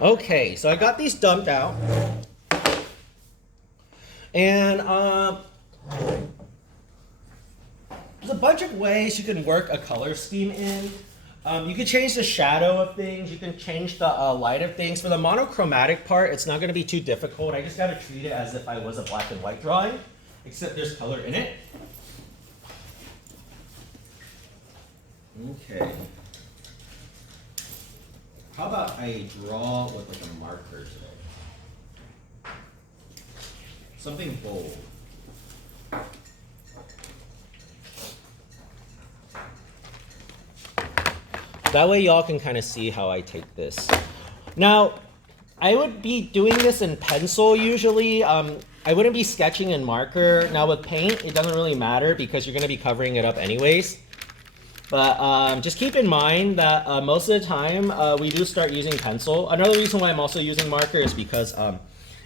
Okay, so I got these dumped out. And there's a bunch of ways you can work a color scheme in. You can change the shadow of things. You can change the light of things. For the monochromatic part, it's not going to be too difficult. I just got to treat it as if I was a black and white drawing, except there's color in it. Okay. How about I draw with like a marker today? Something bold. That way y'all can kind of see how I take this. Now, I would be doing this in pencil usually. I wouldn't be sketching in marker. Now with paint, it doesn't really matter because you're gonna be covering it up anyways. But just keep in mind that most of the time we do start using pencil. Another reason why I'm also using marker is because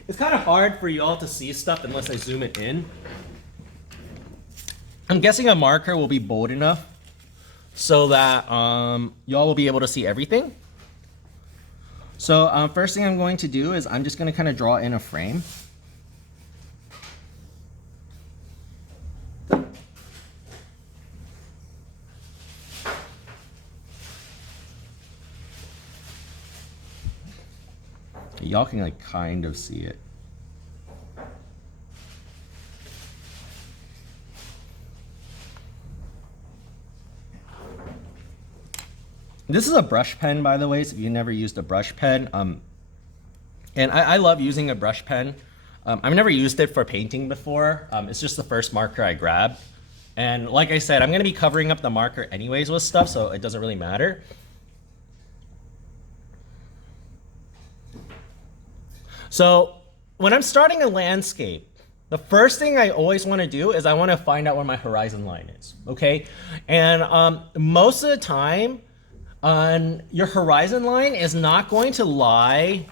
it's kind of hard for y'all to see stuff unless I zoom it in. I'm guessing a marker will be bold enough so that y'all will be able to see everything. So first thing I'm going to do is I'm just going to kind of draw in a frame. Y'all can like kind of see it. This is a brush pen, by the way, so if you've never used a brush pen. And I love using a brush pen. I've never used it for painting before. It's just the first marker I grabbed. And like I said, I'm going to be covering up the marker anyways with stuff, so it doesn't really matter. So when I'm starting a landscape, the first thing I always want to do is I want to find out where my horizon line is, okay? And most of the time, your horizon line is not going to lie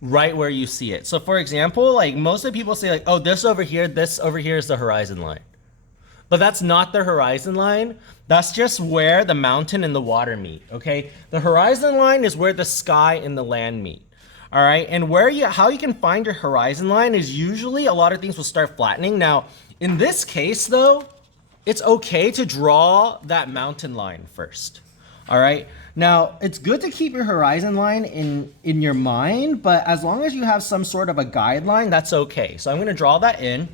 right where you see it. So for example, like most of the people say like, oh, this over here is the horizon line. But that's not the horizon line. That's just where the mountain and the water meet, okay? The horizon line is where the sky and the land meet. All right, and how you can find your horizon line is usually a lot of things will start flattening. Now, in this case though, it's okay to draw that mountain line first. All right, now it's good to keep your horizon line in your mind, but as long as you have some sort of a guideline, that's okay. So I'm gonna draw that in.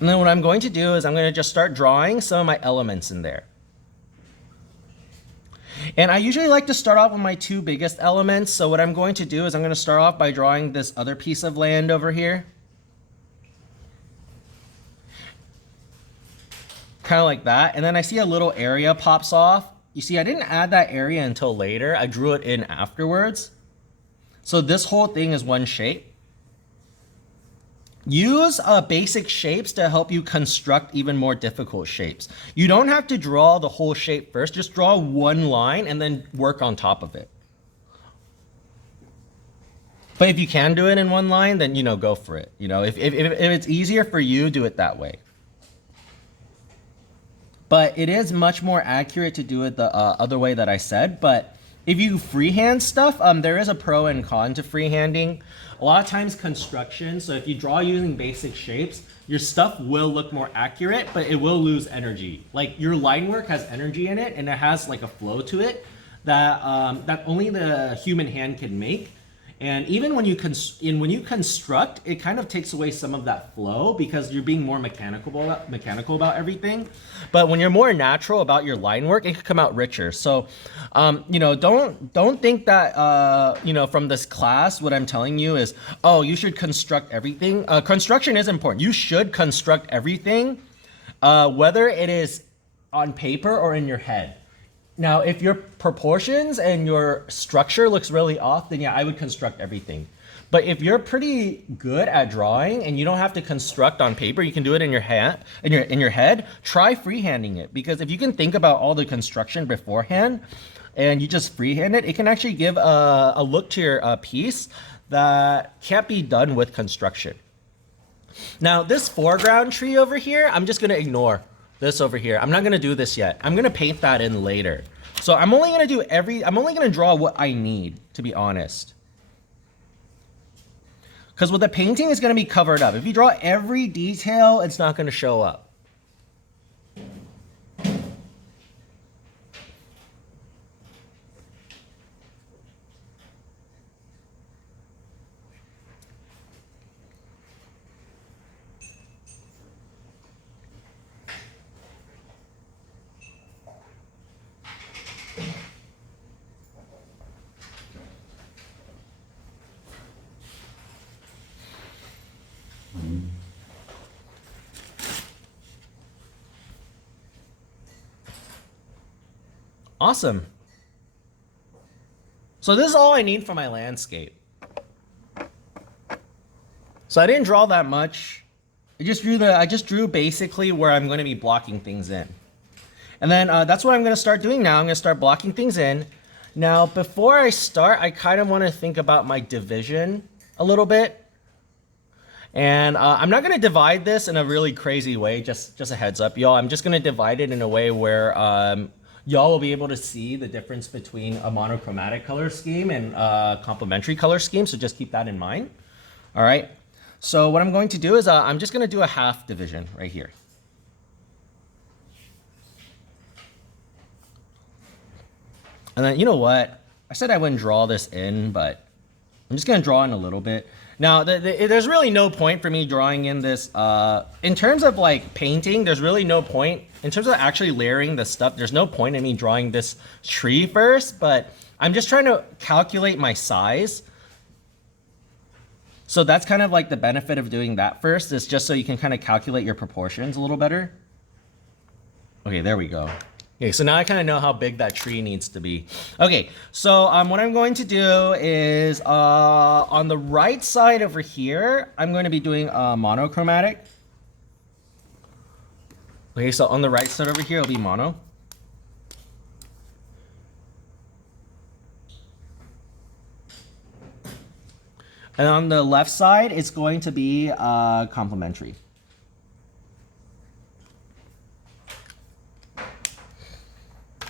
And then what I'm going to do is I'm gonna just start drawing some of my elements in there. And I usually like to start off with my two biggest elements. So what I'm going to do is I'm going to start off by drawing this other piece of land over here. Kind of like that. And then I see a little area pops off. You see, I didn't add that area until later. I drew it in afterwards. So this whole thing is one shape. Use basic shapes to help you construct even more difficult shapes. You don't have to draw the whole shape first. Just draw one line and then work on top of it. But if you can do it in one line, then, go for it. If it's easier for you, do it that way. But it is much more accurate to do it the other way that I said. But if you freehand stuff, there is a pro and con to freehanding. A lot of times construction, so if you draw using basic shapes, your stuff will look more accurate, but it will lose energy. Like your line work has energy in it and it has like a flow to it that, that only the human hand can make. And even when you construct, it kind of takes away some of that flow because you're being more mechanical about everything. But when you're more natural about your line work, it can come out richer. So, don't think that from this class, what I'm telling you is, oh, you should construct everything. Construction is important. You should construct everything, whether it is on paper or in your head. Now, if your proportions and your structure looks really off, then yeah, I would construct everything. But if you're pretty good at drawing and you don't have to construct on paper, you can do it in your head. Try freehanding it, because if you can think about all the construction beforehand and you just freehand it, it can actually give a look to your piece that can't be done with construction. Now, this foreground tree over here, I'm just gonna ignore. This over here. I'm not gonna do this yet. I'm gonna paint that in later. So I'm only gonna draw what I need, to be honest. Because with the painting, it's gonna be covered up. If you draw every detail, it's not gonna show up. Awesome. So this is all I need for my landscape. So I didn't draw that much. I just drew basically where I'm going to be blocking things in. And then that's what I'm going to start doing now. I'm going to start blocking things in. Now, before I start, I kind of want to think about my division a little bit. And I'm not going to divide this in a really crazy way, just a heads up, y'all. I'm just going to divide it in a way where y'all will be able to see the difference between a monochromatic color scheme and a complementary color scheme, so just keep that in mind. All right, so what I'm going to do is I'm just going to do a half division right here. And then, you know what? I said I wouldn't draw this in, but I'm just going to draw in a little bit. Now, there's really no point for me drawing in this. In terms of like painting, there's really no point. In terms of actually layering the stuff, there's no point in me drawing this tree first, but I'm just trying to calculate my size. So that's kind of like the benefit of doing that first, is just so you can kind of calculate your proportions a little better. Okay, there we go. Okay, so now I kind of know how big that tree needs to be. Okay, so what I'm going to do is on the right side over here, I'm going to be doing monochromatic. Okay, so on the right side over here, it'll be mono. And on the left side, it's going to be complementary.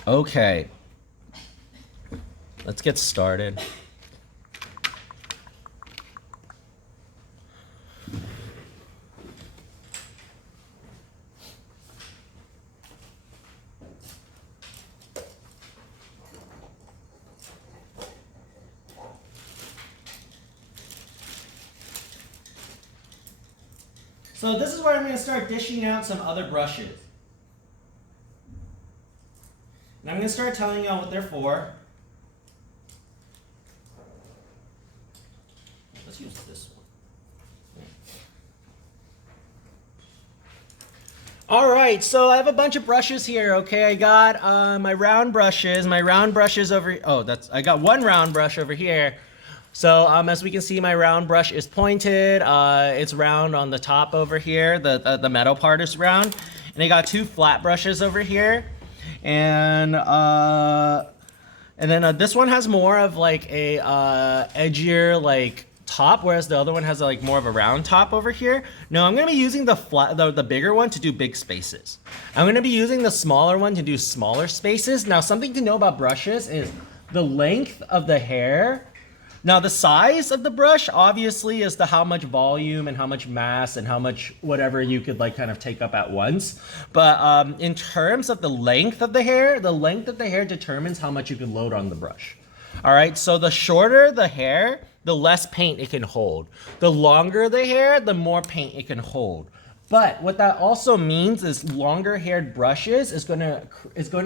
Okay, let's get started. So this is where I'm going to start dishing out some other brushes. And I'm going to start telling y'all what they're for. Let's use this one. All right, so I have a bunch of brushes here, okay? I got my round brushes over, I got one round brush over here. So as we can see, my round brush is pointed. It's round on the top over here. The metal part is round. And I got two flat brushes over here. And then this one has more of like a edgier like top, whereas the other one has like more of a round top over here. No, I'm gonna be using the bigger one to do big spaces. I'm gonna be using the smaller one to do smaller spaces. Now, something to know about brushes is the length of the hair. Now, the size of the brush obviously is how much volume and how much mass and how much whatever you could like kind of take up at once. But in terms of the length of the hair determines how much you can load on the brush. All right, so the shorter the hair, the less paint it can hold. The longer the hair, the more paint it can hold. But what that also means is longer haired brushes is gonna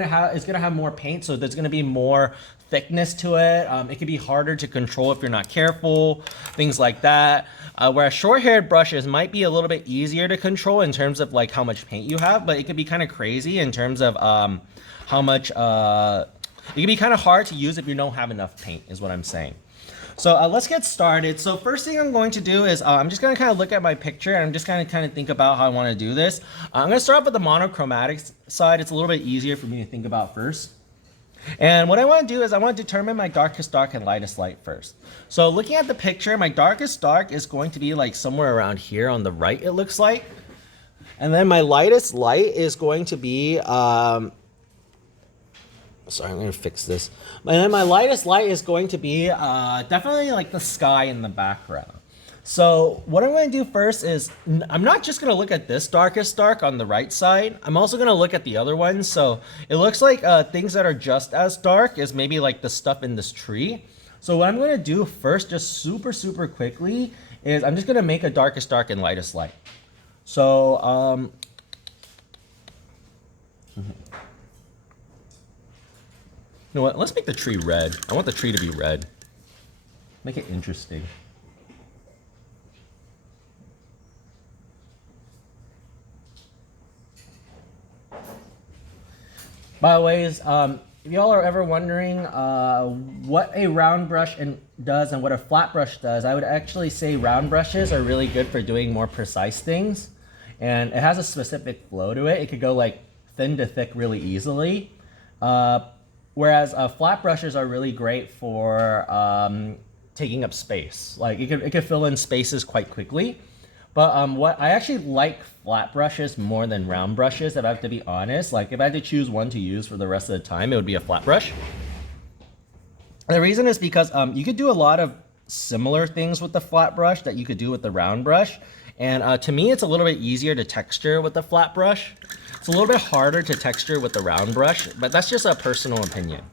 have more paint, so there's gonna be more thickness to it. It can be harder to control if you're not careful, things like that. Whereas short haired brushes might be a little bit easier to control in terms of like how much paint you have, but it could be kind of crazy in terms of how much, it can be kind of hard to use if you don't have enough paint, is what I'm saying. So let's get started. So first thing I'm going to do is I'm just going to kind of look at my picture and I'm just going to kind of think about how I want to do this. I'm going to start off with the monochromatic side. It's a little bit easier for me to think about first. And what I want to do is I want to determine my darkest dark and lightest light first. So looking at the picture, my darkest dark is going to be like somewhere around here on the right, it looks like. And then my lightest light is going to be, sorry, I'm going to fix this. And then my lightest light is going to be definitely like the sky in the background. So what I'm going to do first is, I'm not just going to look at this darkest dark on the right side. I'm also going to look at the other ones. So it looks like things that are just as dark is maybe like the stuff in this tree. So what I'm going to do first, just super, super quickly, is I'm just going to make a darkest dark and lightest light. So, you know what? Let's make the tree red. I want the tree to be red. Make it interesting. By the way, if y'all are ever wondering what a round brush does and what a flat brush does, I would actually say round brushes are really good for doing more precise things. And it has a specific flow to it. It could go like thin to thick really easily. Whereas flat brushes are really great for taking up space. Like it could fill in spaces quite quickly. But what I actually like flat brushes more than round brushes, if I have to be honest. Like if I had to choose one to use for the rest of the time, it would be a flat brush. The reason is because you could do a lot of similar things with the flat brush that you could do with the round brush. And to me, it's a little bit easier to texture with the flat brush. It's a little bit harder to texture with the round brush, but that's just a personal opinion.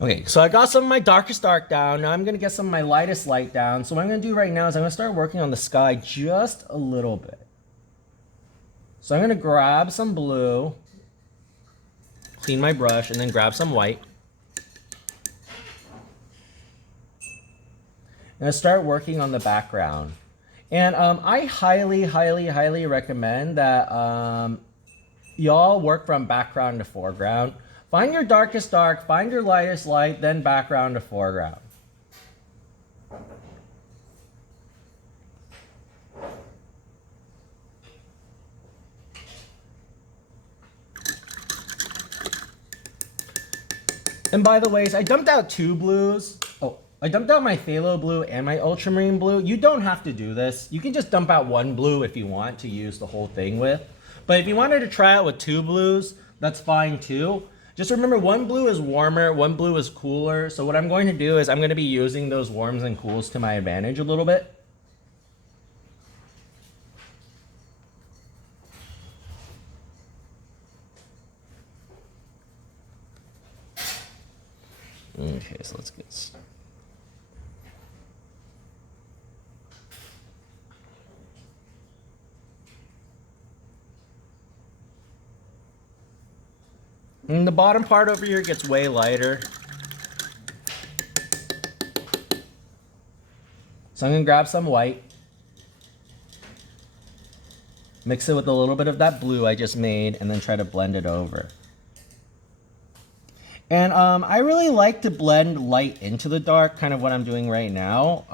Okay, so I got some of my darkest dark down. Now I'm gonna get some of my lightest light down. So what I'm gonna do right now is I'm gonna start working on the sky just a little bit. So I'm gonna grab some blue, clean my brush, and then grab some white. I'm gonna start working on the background. And I highly, highly, highly recommend that y'all work from background to foreground. Find your darkest dark, find your lightest light, then background to foreground. And by the way, I dumped out 2 blues. Oh, I dumped out my phthalo blue and my ultramarine blue. You don't have to do this. You can just dump out 1 blue if you want to use the whole thing with. But if you wanted to try out with 2 blues, that's fine too. Just remember, 1 blue is warmer, 1 blue is cooler. So what I'm going to do is I'm going to be using those warms and cools to my advantage a little bit. Okay, so let's get started. And the bottom part over here gets way lighter. So I'm gonna grab some white, mix it with a little bit of that blue I just made, and then try to blend it over. And I really like to blend light into the dark, kind of what I'm doing right now.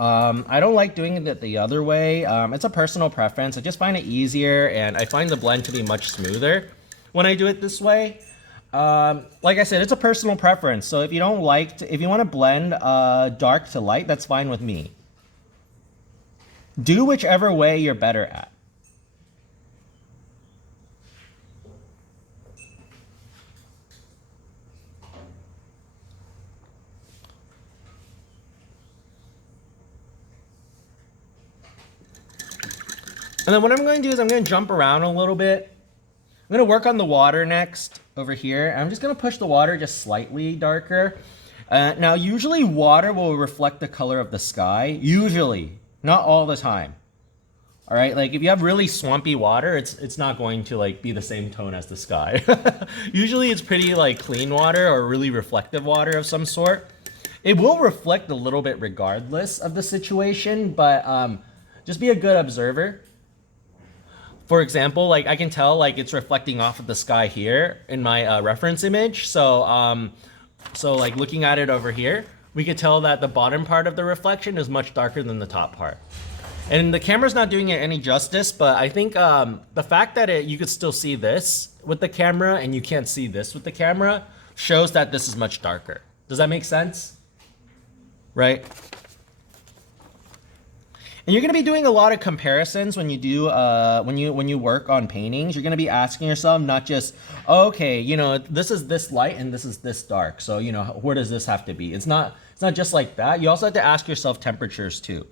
I don't like doing it the other way. It's a personal preference. I just find it easier, and I find the blend to be much smoother when I do it this way. Like I said, it's a personal preference. So if you don't like if you want to blend dark to light, that's fine with me. Do whichever way you're better at. And then what I'm going to do is I'm going to jump around a little bit. I'm going to work on the water next over here. I'm just going to push the water just slightly darker. Now, usually water will reflect the color of the sky. Usually, not all the time. All right, like if you have really swampy water, it's not going to like be the same tone as the sky. Usually it's pretty like clean water or really reflective water of some sort. It will reflect a little bit regardless of the situation, but just be a good observer. For example, like I can tell like it's reflecting off of the sky here in my reference image. So like looking at it over here, we could tell that the bottom part of the reflection is much darker than the top part. And the camera's not doing it any justice, but I think the fact that you could still see this with the camera and you can't see this with the camera shows that this is much darker. Does that make sense? Right? And you're gonna be doing a lot of comparisons when you do when you work on paintings. You're gonna be asking yourself not just, okay, you know, this is this light and this is this dark. So, you know, where does this have to be? It's not just like that. You also have to ask yourself temperatures too.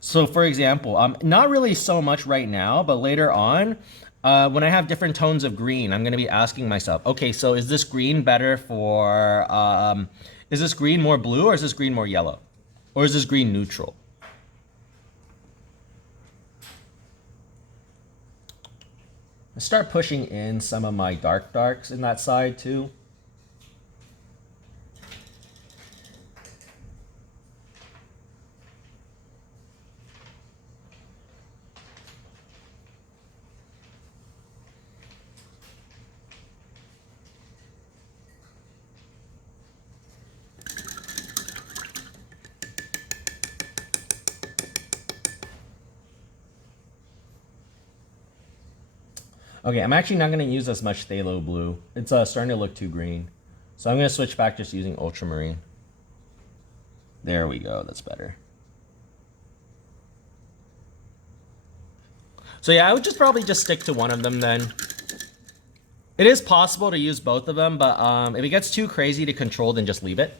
So for example, not really so much right now, but later on, when I have different tones of green, I'm gonna be asking myself, okay, so is this green better for, is this green more blue or is this green more yellow? Or is this green neutral? I start pushing in some of my darks in that side too. Okay, I'm actually not going to use as much phthalo blue. It's starting to look too green. So I'm going to switch back just using ultramarine. There we go, that's better. So yeah, I would just probably just stick to one of them then. It is possible to use both of them, but if it gets too crazy to control, then just leave it.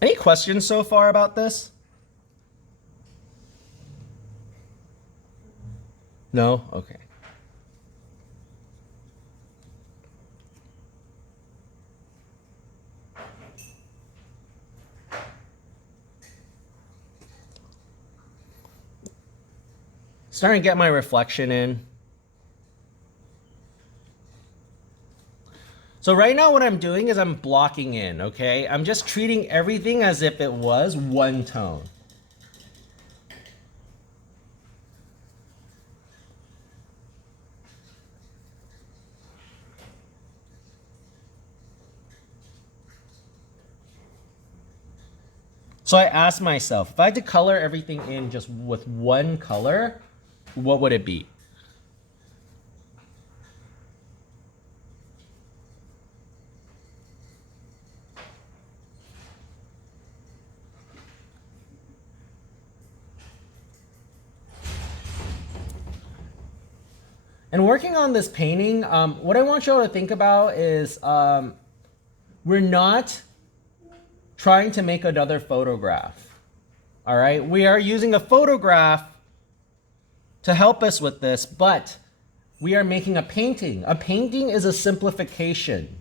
Any questions so far about this? No? Okay. Starting to get my reflection in. So right now what I'm doing is I'm blocking in, okay? I'm just treating everything as if it was one tone. So I asked myself, if I had to color everything in just with one color, what would it be? And working on this painting, what I want y'all to think about is we're not trying to make another photograph. All right, we are using a photograph to help us with this, but we are making a painting. A painting is a simplification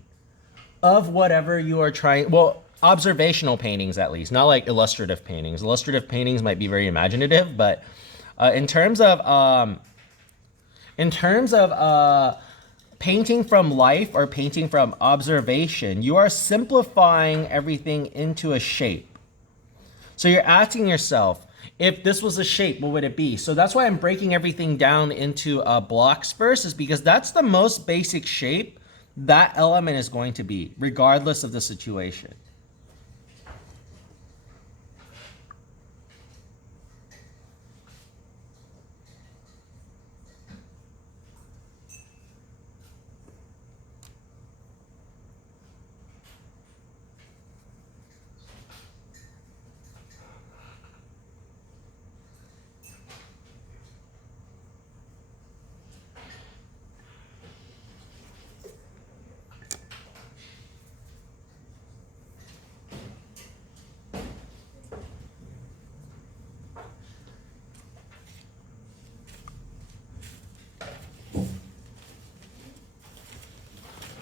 of whatever you are trying, well, observational paintings at least, not like illustrative paintings. Illustrative paintings might be very imaginative, but in terms of painting from life or painting from observation, you are simplifying everything into a shape. So you're asking yourself, if this was a shape, what would it be? So that's why I'm breaking everything down into blocks first, is because that's the most basic shape that element is going to be, regardless of the situation.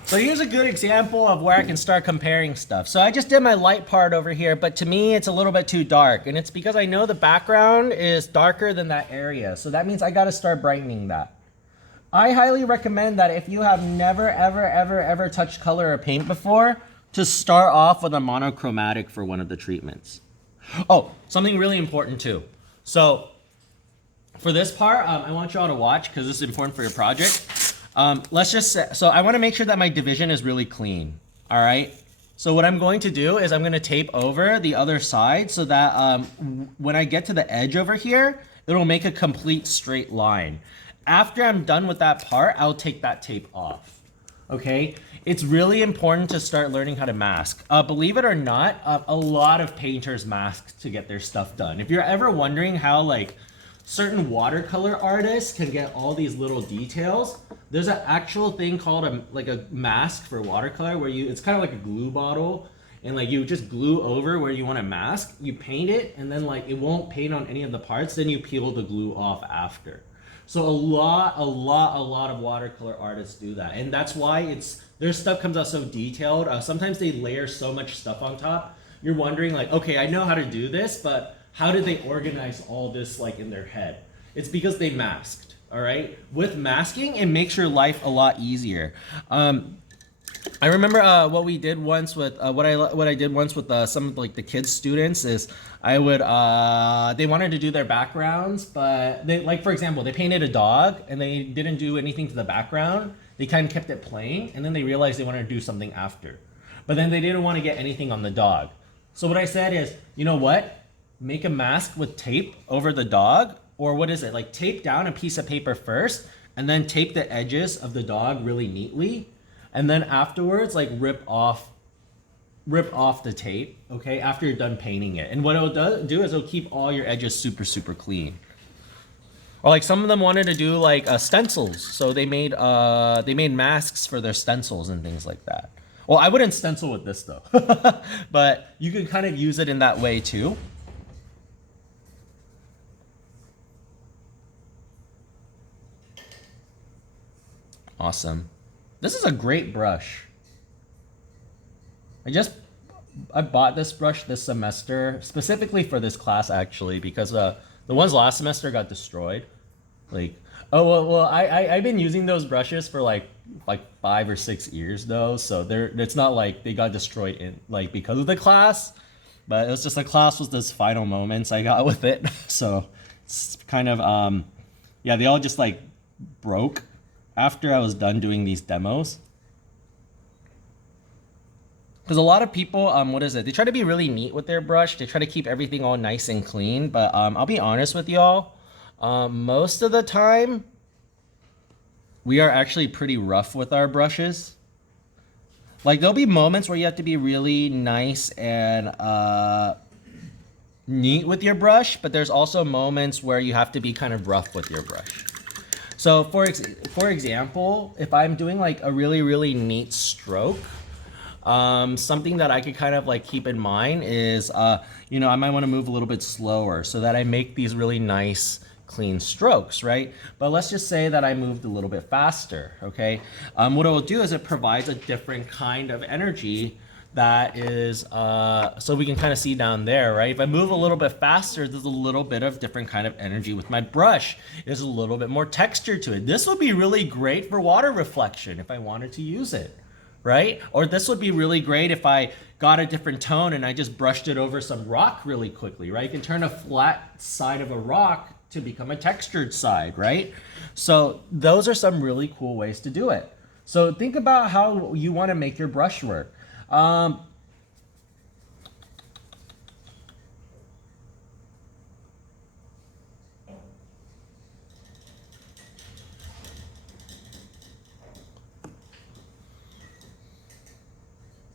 So here's a good example of where I can start comparing stuff. So I just did my light part over here, but to me it's a little bit too dark, and it's because I know the background is darker than that area. So that means I gotta start brightening that. I highly recommend that if you have never, ever touched color or paint before, to start off with a monochromatic for one of the treatments. Oh, something really important too. So for this part, I want y'all to watch because this is important for your project. Let's just say, so I want to make sure that my division is really clean. All right. So what I'm going to do is I'm going to tape over the other side so that when I get to the edge over here, it'll make a complete straight line. After I'm done with that part, I'll take that tape off. Okay. It's really important to start learning how to mask. Believe it or not, a lot of painters mask to get their stuff done. If you're ever wondering how like certain watercolor artists can get all these little details, there's an actual thing called a mask for watercolor where it's kind of like a glue bottle, and like you just glue over where you want to mask, you paint it, and then like it won't paint on any of the parts, then you peel the glue off after. So a lot of watercolor artists do that, and that's why their stuff comes out so detailed. Sometimes they layer so much stuff on top. You're wondering like, okay, I know how to do this, but how did they organize all this like in their head? It's because they masked. All right, with masking, it makes your life a lot easier. I remember what we did once with what I did once with some of like the kids students is I would they wanted to do their backgrounds, but they, like for example, they painted a dog and they didn't do anything to the background. They kind of kept it plain, and then they realized they wanted to do something after, but then they didn't want to get anything on the dog. So what I said is, you know what, make a mask with tape over the dog. Or what is it, like tape down a piece of paper first and then tape the edges of the dog really neatly, and then afterwards like rip off the tape, okay, after you're done painting it. And what it'll do is it'll keep all your edges super clean. Or like some of them wanted to do like stencils, so they made masks for their stencils and things like that. Well, I wouldn't stencil with this though, but you can kind of use it in that way too. Awesome. This is a great brush. I bought this brush this semester specifically for this class actually, because the ones last semester got destroyed. Like, oh well, I've been using those brushes for like 5 or 6 years though, so it's not like they got destroyed in like because of the class, but it was just the class was those final moments I got with it. So it's kind of yeah, they all just like broke after I was done doing these demos. Because a lot of people, what is it? They try to be really neat with their brush. They try to keep everything all nice and clean. But I'll be honest with y'all. Most of the time, we are actually pretty rough with our brushes. Like there'll be moments where you have to be really nice and neat with your brush. But there's also moments where you have to be kind of rough with your brush. So for example, if I'm doing like a really neat stroke, something that I could kind of like keep in mind is, you know, I might want to move a little bit slower so that I make these really nice clean strokes, right? But let's just say that I moved a little bit faster, okay? What it will do is it provides a different kind of energy that is, so we can kind of see down there, right? If I move a little bit faster, there's a little bit of different kind of energy with my brush. There's a little bit more texture to it. This would be really great for water reflection if I wanted to use it, right? Or this would be really great if I got a different tone and I just brushed it over some rock really quickly, right? You can turn a flat side of a rock to become a textured side, right? So those are some really cool ways to do it. So think about how you want to make your brush work.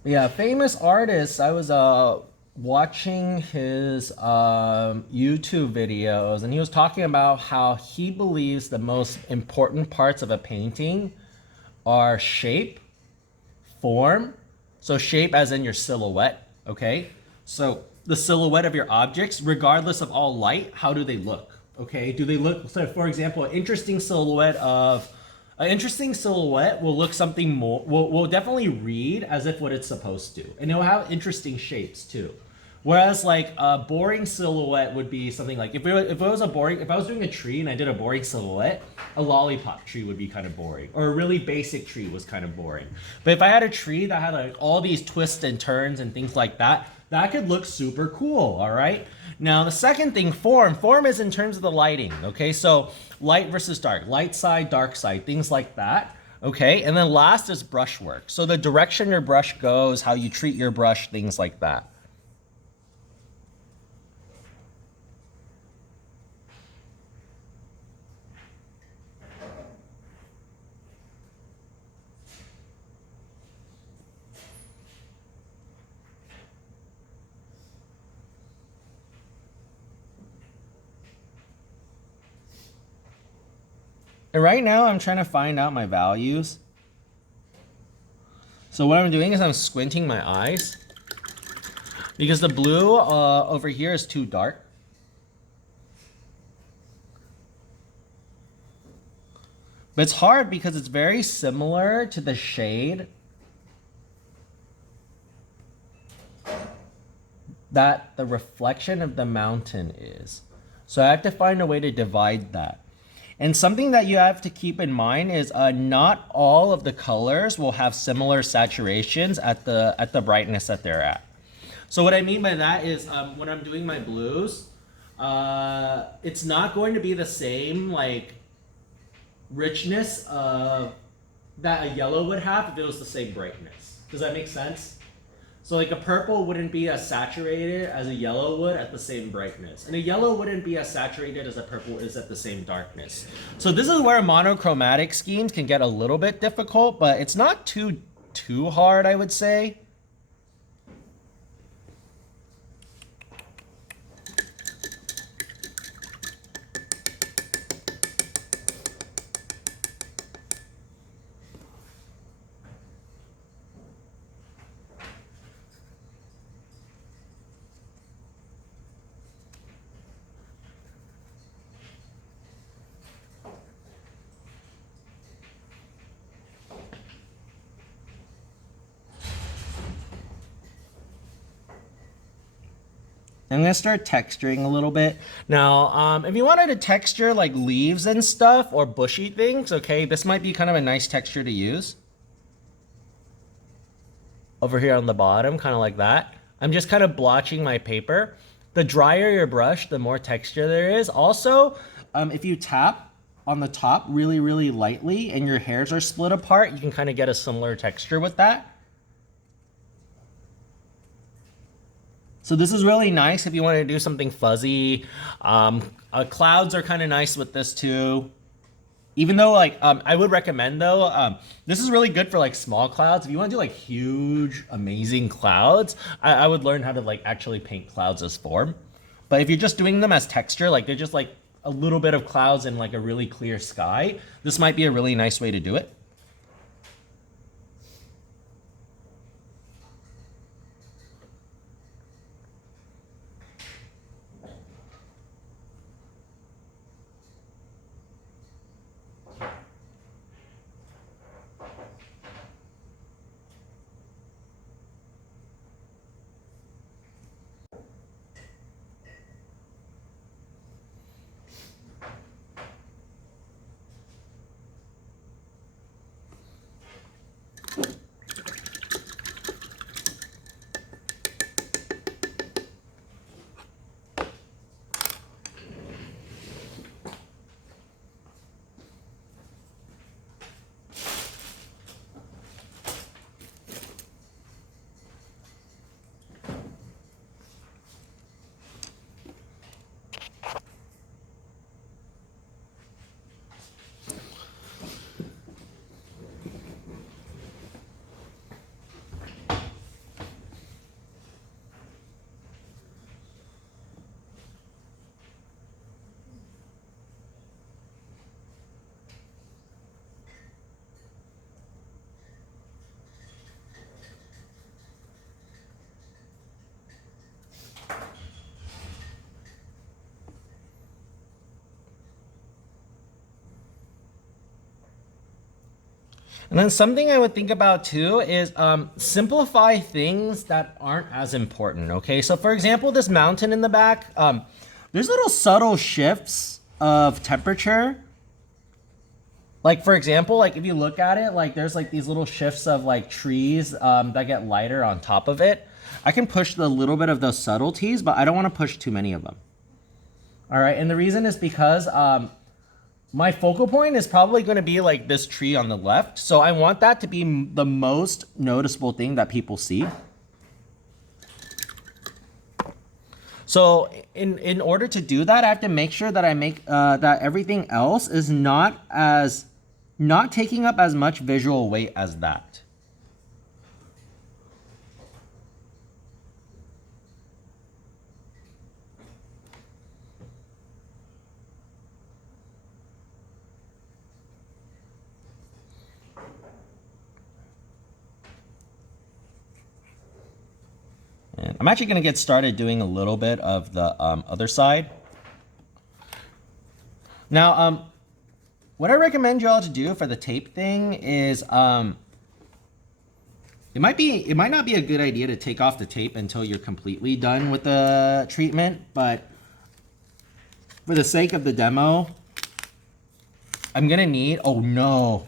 Yeah, famous artists. I was watching his YouTube videos, and he was talking about how he believes the most important parts of a painting are shape, form. So shape as in your silhouette, okay? So the silhouette of your objects, regardless of all light, how do they look? Okay, do they look, so for example, an interesting silhouette will look something more, will definitely read as if what it's supposed to. And it will have interesting shapes too. Whereas like a boring silhouette would be something like, if I was doing a tree and I did a boring silhouette, a lollipop tree would be kind of boring. Or a really basic tree was kind of boring. But if I had a tree that had like all these twists and turns and things like that, that could look super cool, all right? Now the second thing, form. Form is in terms of the lighting, okay? So light versus dark, light side, dark side, things like that. Okay, and then last is brush work. So the direction your brush goes, how you treat your brush, things like that. And right now I'm trying to find out my values. So what I'm doing is I'm squinting my eyes because the blue over here is too dark. But it's hard because it's very similar to the shade that the reflection of the mountain is. So I have to find a way to divide that. And something that you have to keep in mind is not all of the colors will have similar saturations at the brightness that they're at. So what I mean by that is when I'm doing my blues, it's not going to be the same like richness that a yellow would have if it was the same brightness. Does that make sense? So like a purple wouldn't be as saturated as a yellow would at the same brightness. And a yellow wouldn't be as saturated as a purple is at the same darkness. So this is where monochromatic schemes can get a little bit difficult, but it's not too hard, I would say. I'm gonna start texturing a little bit. Now, if you wanted to texture like leaves and stuff or bushy things, okay, this might be kind of a nice texture to use. Over here on the bottom, kind of like that. I'm just kind of blotching my paper. The drier your brush, the more texture there is. Also, if you tap on the top really, really lightly and your hairs are split apart, you can kind of get a similar texture with that. So this is really nice if you want to do something fuzzy. Clouds are kind of nice with this too. Even though like, I would recommend though, this is really good for like small clouds. If you want to do like huge, amazing clouds, I would learn how to like actually paint clouds as form. But if you're just doing them as texture, like they're just like a little bit of clouds in like a really clear sky, this might be a really nice way to do it. And then something I would think about too is simplify things that aren't as important, okay? So for example, this mountain in the back, there's little subtle shifts of temperature. Like for example, like if you look at it, like there's like these little shifts of like trees that get lighter on top of it. I can push the little bit of those subtleties, but I don't want to push too many of them. All right, and the reason is because my focal point is probably going to be like this tree on the left. So I want that to be the most noticeable thing that people see. So in order to do that, I have to make sure that I make that everything else is not taking up as much visual weight as that. And I'm actually going to get started doing a little bit of the other side. Now, what I recommend y'all to do for the tape thing is it might not be a good idea to take off the tape until you're completely done with the treatment, but for the sake of the demo, I'm gonna need, oh no.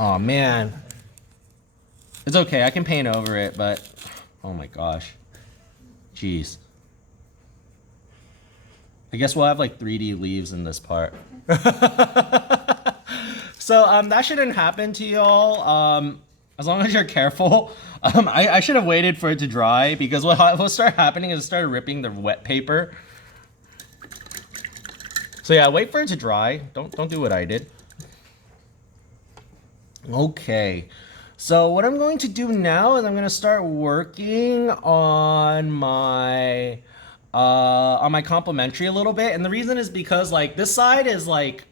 Oh man. It's okay, I can paint over it, but oh my gosh. Jeez. I guess we'll have like 3D leaves in this part. So that shouldn't happen to y'all as long as you're careful. I should have waited for it to dry because what'll start happening is it started ripping the wet paper. So yeah, wait for it to dry. Don't do what I did. Okay, so what I'm going to do now is I'm going to start working on my complementary a little bit, and the reason is because like this side is like,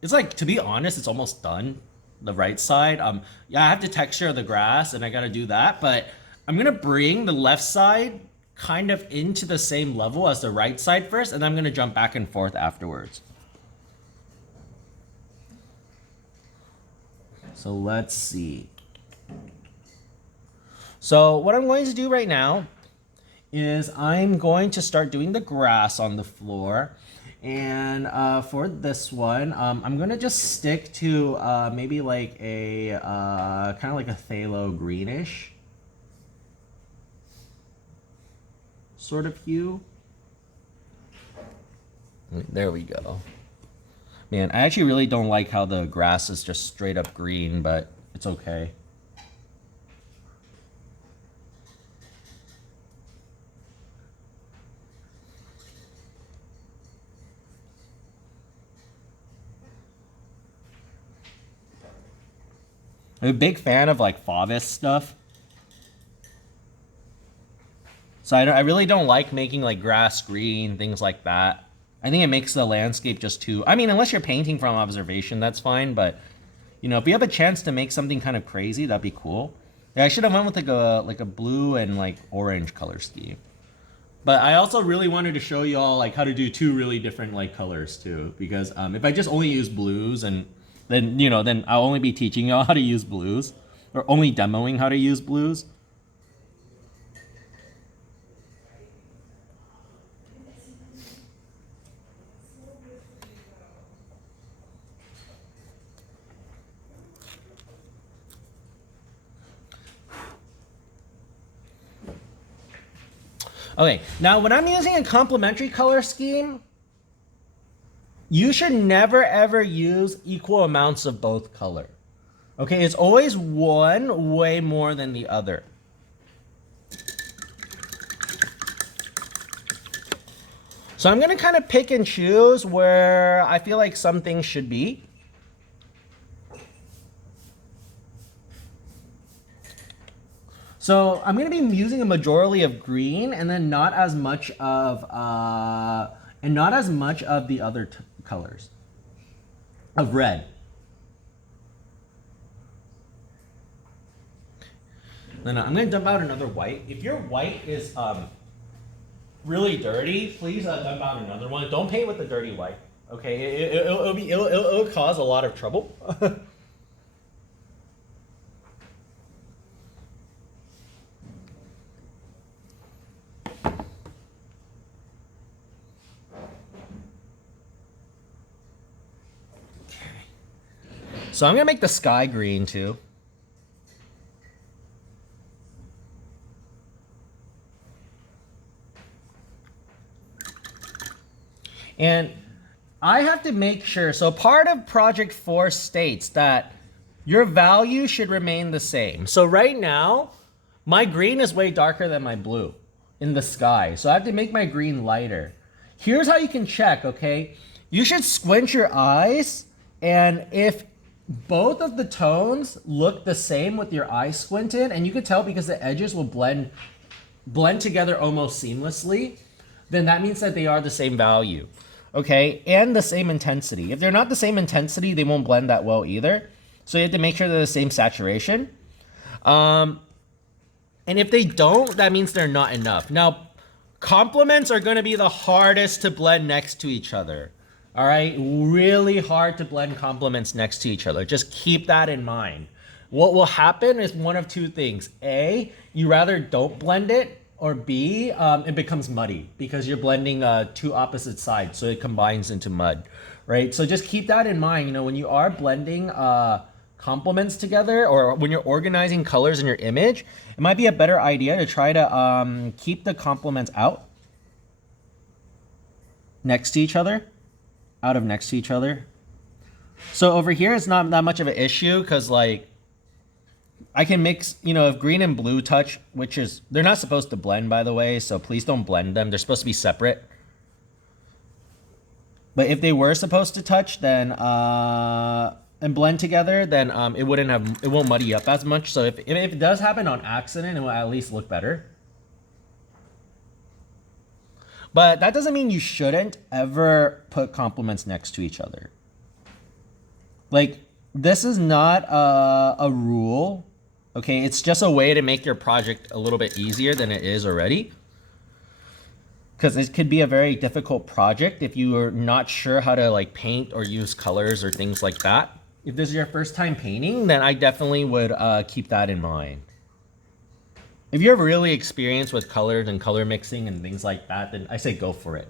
it's like, to be honest, it's almost done. The right side, yeah, I have to texture the grass and I got to do that, but I'm going to bring the left side kind of into the same level as the right side first, and I'm going to jump back and forth afterwards. So let's see. So what I'm going to do right now is I'm going to start doing the grass on the floor. And for this one, I'm going to just stick to maybe like a kind of like a phthalo greenish sort of hue. There we go. Man, I actually really don't like how the grass is just straight up green, but it's okay. I'm a big fan of like Favis stuff. So I really don't like making like grass green, things like that. I think it makes the landscape just too, I mean, unless you're painting from observation, that's fine. But, you know, if you have a chance to make something kind of crazy, that'd be cool. Yeah, I should have went with like a blue and like orange color scheme. But I also really wanted to show y'all like how to do two really different like colors too. Because if I just only use blues, and then, you know, then I'll only be teaching y'all how to use blues. Or only demoing how to use blues. Okay, now when I'm using a complementary color scheme, you should never ever use equal amounts of both color. Okay, it's always one way more than the other. So I'm gonna kind of pick and choose where I feel like some things should be. So I'm going to be using a majority of green, and then not as much of the other colors of red. Then I'm going to dump out another white. If your white is really dirty, please dump out another one. Don't paint with the dirty white. Okay, it'll cause a lot of trouble. So I'm gonna make the sky green too. And I have to make sure, so part of Project 4 states that your value should remain the same. So right now, my green is way darker than my blue in the sky. So I have to make my green lighter. Here's how you can check, okay? You should squint your eyes, and if both of the tones look the same with your eyes squinted, and you can tell because the edges will blend together almost seamlessly, then that means that they are the same value, okay? And the same intensity. If they're not the same intensity, they won't blend that well either. So you have to make sure they're the same saturation. And if they don't, that means they're not enough. Now, complements are gonna be the hardest to blend next to each other. All right, really hard to blend complements next to each other. Just keep that in mind. What will happen is one of two things. A, you rather don't blend it, or B, it becomes muddy because you're blending two opposite sides, so it combines into mud, right? So just keep that in mind. You know, when you are blending complements together, or when you're organizing colors in your image, it might be a better idea to try to keep the complements out next to each other, out of next to each other. So over here, it's not that much of an issue because like I can mix, you know, if green and blue touch, which is, they're not supposed to blend, by the way, so please don't blend them. They're supposed to be separate. But if they were supposed to touch, then and blend together, then it won't muddy up as much. So if it does happen on accident, it will at least look better. But that doesn't mean you shouldn't ever put complements next to each other. Like, this is not a rule, okay? It's just a way to make your project a little bit easier than it is already. Because it could be a very difficult project if you are not sure how to like paint or use colors or things like that. If this is your first time painting, then I definitely would keep that in mind. If you're really experienced with colors and color mixing and things like that, then I say go for it.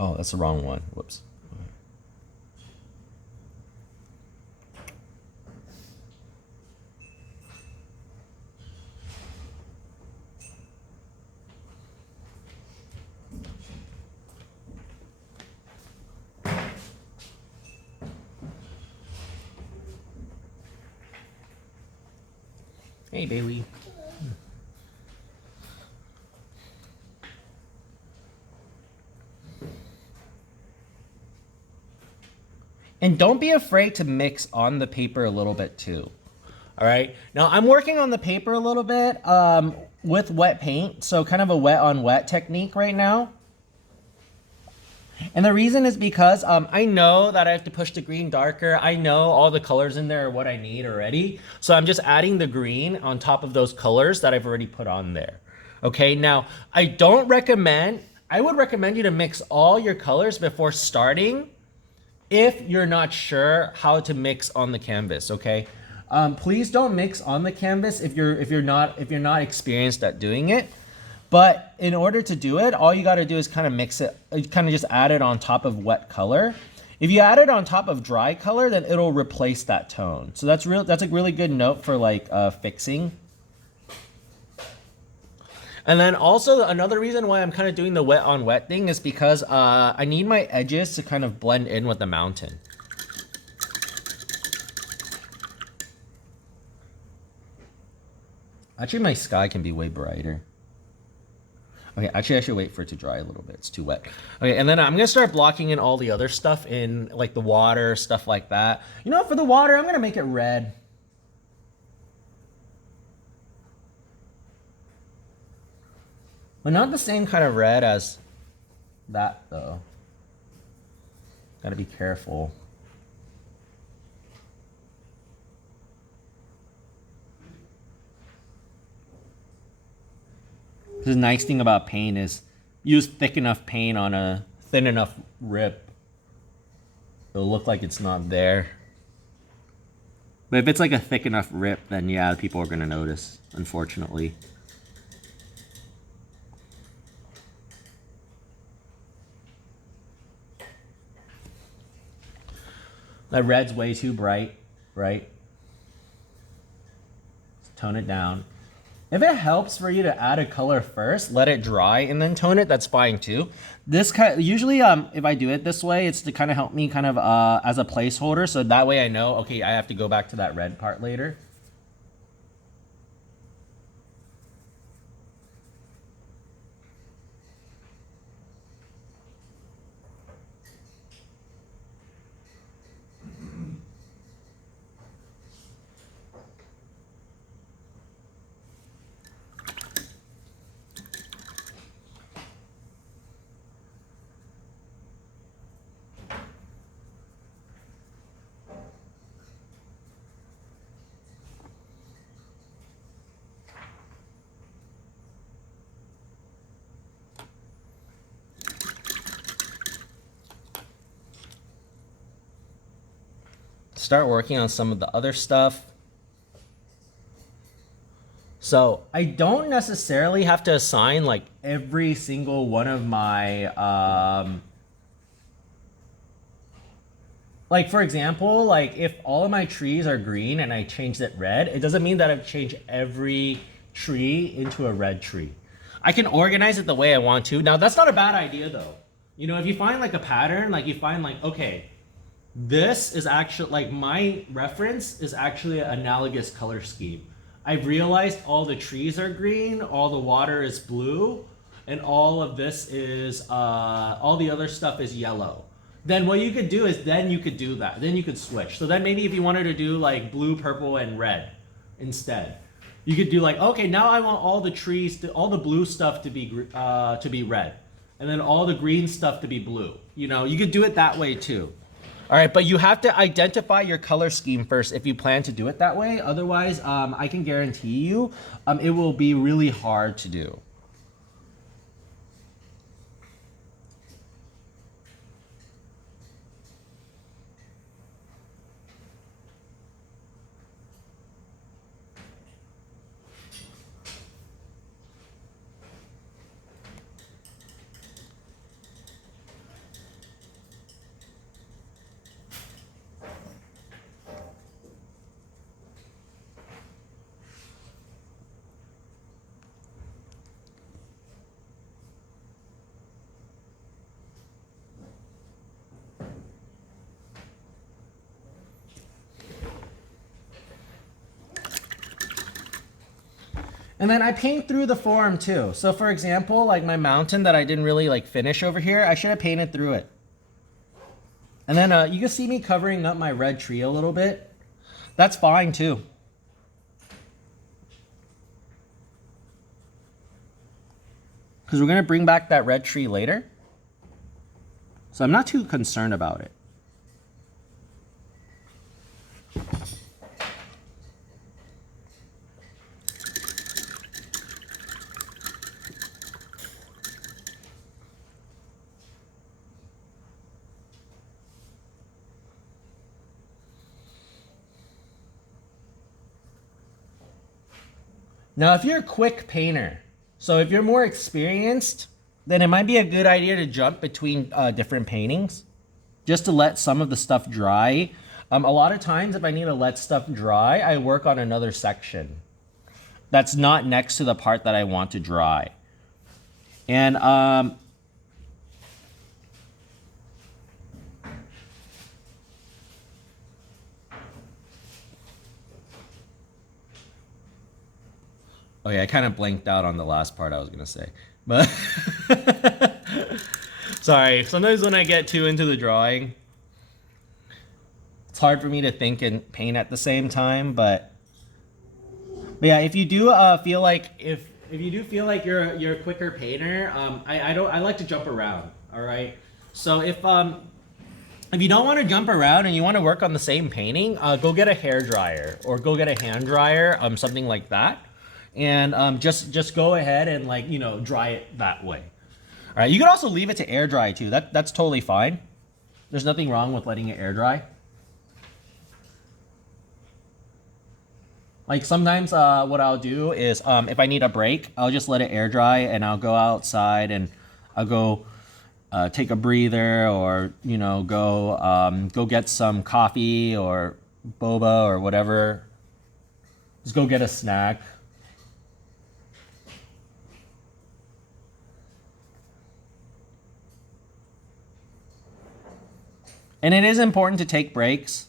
Oh, that's the wrong one. Whoops. Hey, Bailey. And don't be afraid to mix on the paper a little bit too. All right. Now I'm working on the paper a little bit with wet paint. So kind of a wet on wet technique right now. And the reason is because I know that I have to push the green darker. I know all the colors in there are what I need already. So I'm just adding the green on top of those colors that I've already put on there. Okay. Now I would recommend you to mix all your colors before starting if you're not sure how to mix on the canvas, okay? Please don't mix on the canvas if you're not experienced at doing it. But in order to do it, all you got to do is kind of mix it, kind of just add it on top of wet color. If you add it on top of dry color, then it'll replace that tone. So that's a really good note for like fixing. And then also another reason why I'm kind of doing the wet on wet thing is because I need my edges to kind of blend in with the mountain. Actually, my sky can be way brighter. Okay, actually I should wait for it to dry a little bit. It's too wet. Okay, and then I'm gonna start blocking in all the other stuff in like the water, stuff like that. You know, for the water, I'm gonna make it red. But not the same kind of red as that, though. Gotta be careful. The nice thing about paint is use thick enough paint on a thin enough rip. it'll look like it's not there. But if it's like a thick enough rip, then yeah, people are gonna notice, unfortunately. That red's way too bright, right? Tone it down. If it helps for you to add a color first, let it dry and then tone it, that's fine too. This kind usually if I do it this way, it's to kind of help me kind of as a placeholder, so that way I know, okay, I have to go back to that red part later. Start working on some of the other stuff. So I don't necessarily have to assign like every single one of my, like for example, like if all of my trees are green and I changed it red, it doesn't mean that I've changed every tree into a red tree. I can organize it the way I want to. Now that's not a bad idea though. You know, if you find like a pattern, like you find like, okay, this is actually, like my reference is actually an analogous color scheme. I've realized all the trees are green, all the water is blue, and all of this is, all the other stuff is yellow. Then what you could do is then you could do that. Then you could switch. So then maybe if you wanted to do like blue, purple, and red instead, you could do like, okay, now I want all the trees, all the blue stuff to be red, and then all the green stuff to be blue. You know, you could do it that way too. All right, but you have to identify your color scheme first if you plan to do it that way. Otherwise, I can guarantee you it will be really hard to do. And then I paint through the form too. So for example, like my mountain that I didn't really like finish over here, I should have painted through it. And then you can see me covering up my red tree a little bit. That's fine too. Because we're gonna bring back that red tree later. So I'm not too concerned about it. Now, if you're a quick painter, so if you're more experienced, then it might be a good idea to jump between different paintings just to let some of the stuff dry. A lot of times, if I need to let stuff dry, I work on another section that's not next to the part that I want to dry. And oh yeah, I kind of blanked out on the last part I was gonna say, but sorry. Sometimes when I get too into the drawing, it's hard for me to think and paint at the same time. But yeah, if you do feel like if you do feel like you're a quicker painter, I like to jump around. All right, so if you don't want to jump around and you want to work on the same painting, go get a hair dryer or go get a hand dryer, something like that. And just go ahead and, like, you know, dry it that way. All right, you can also leave it to air dry too. That's totally fine. There's nothing wrong with letting it air dry. Like sometimes what I'll do is if I need a break, I'll just let it air dry and I'll go outside and I'll go take a breather, or you know, go get some coffee or boba or whatever. Just go get a snack. And it is important to take breaks.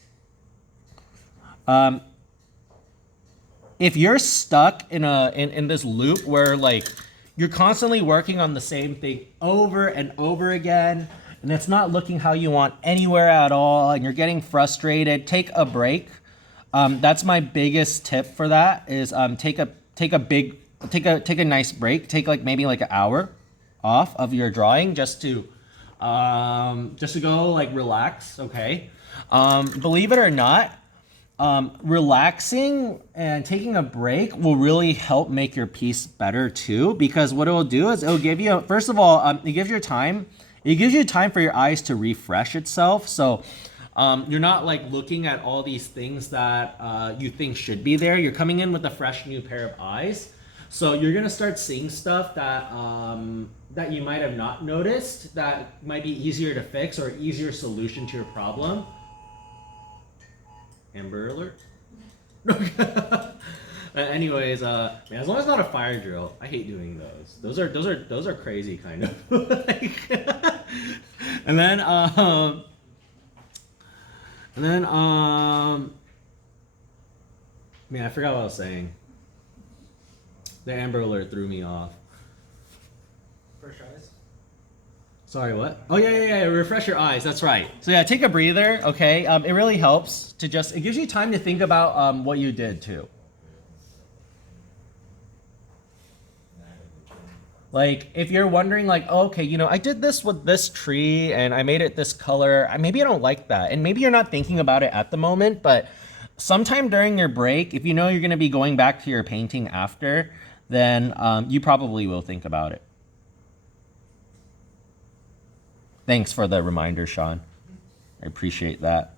If you're stuck in this loop where like you're constantly working on the same thing over and over again, and it's not looking how you want anywhere at all, and you're getting frustrated, take a break. That's my biggest tip for that is take a nice break. Take like maybe like an hour off of your drawing just to go like relax. Okay. Believe it or not, relaxing and taking a break will really help make your piece better too, because what it will do is it'll give you, first of all, it gives you time for your eyes to refresh itself. So you're not like looking at all these things that you think should be there. You're coming in with a fresh new pair of eyes. So you're gonna start seeing stuff that that you might have not noticed, that might be easier to fix or easier solution to your problem. Amber alert. Anyways, man, as long as it's not a fire drill, I hate doing those. Those are crazy kind of. and then man, I forgot what I was saying. The Amber alert threw me off. Fresh eyes. Sorry, what? Oh yeah. Refresh your eyes. That's right. So yeah, take a breather. Okay. It really helps to it gives you time to think about what you did too. Like if you're wondering, like, oh, okay, you know, I did this with this tree and I made it this color. Maybe I don't like that, and maybe you're not thinking about it at the moment, but sometime during your break, if you know you're going to be going back to your painting after, then you probably will think about it. Thanks for the reminder, Sean. I appreciate that.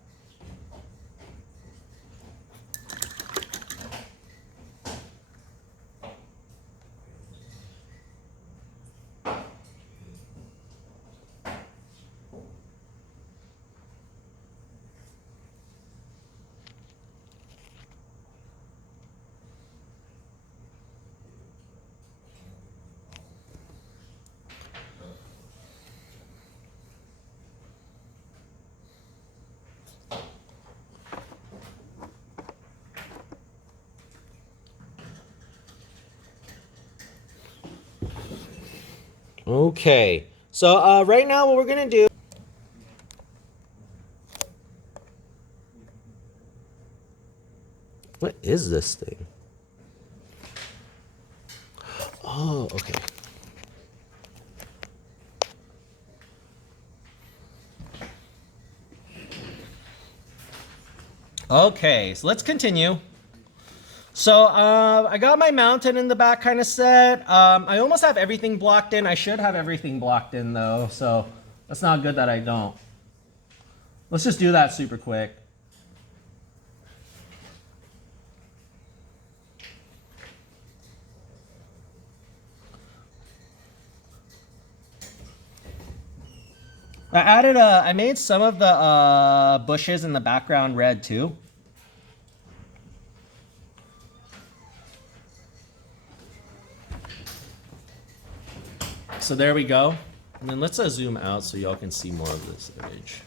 Okay, so right now what we're gonna do. What is this thing? Oh, okay. Okay, so let's continue. So I got my mountain in the back kind of set. I almost have everything blocked in. I should have everything blocked in though, so that's not good that I don't. Let's just do that super quick. I made some of the bushes in the background red too. So there we go. And then let's zoom out so y'all can see more of this image.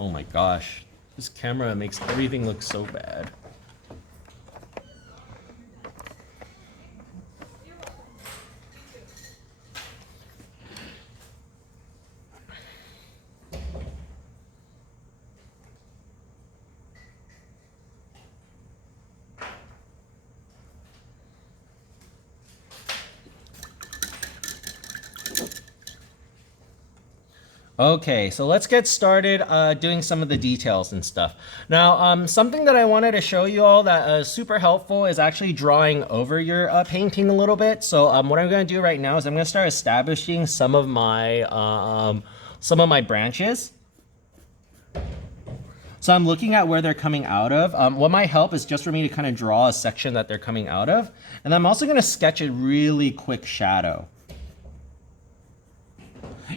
Oh my gosh, this camera makes everything look so bad. Okay, so let's get started doing some of the details and stuff. Now, something that I wanted to show you all that is super helpful is actually drawing over your painting a little bit. So what I'm going to do right now is I'm going to start establishing some of my some of my branches. So I'm looking at where they're coming out of. What might help is just for me to kind of draw a section that they're coming out of. And I'm also gonna sketch a really quick shadow.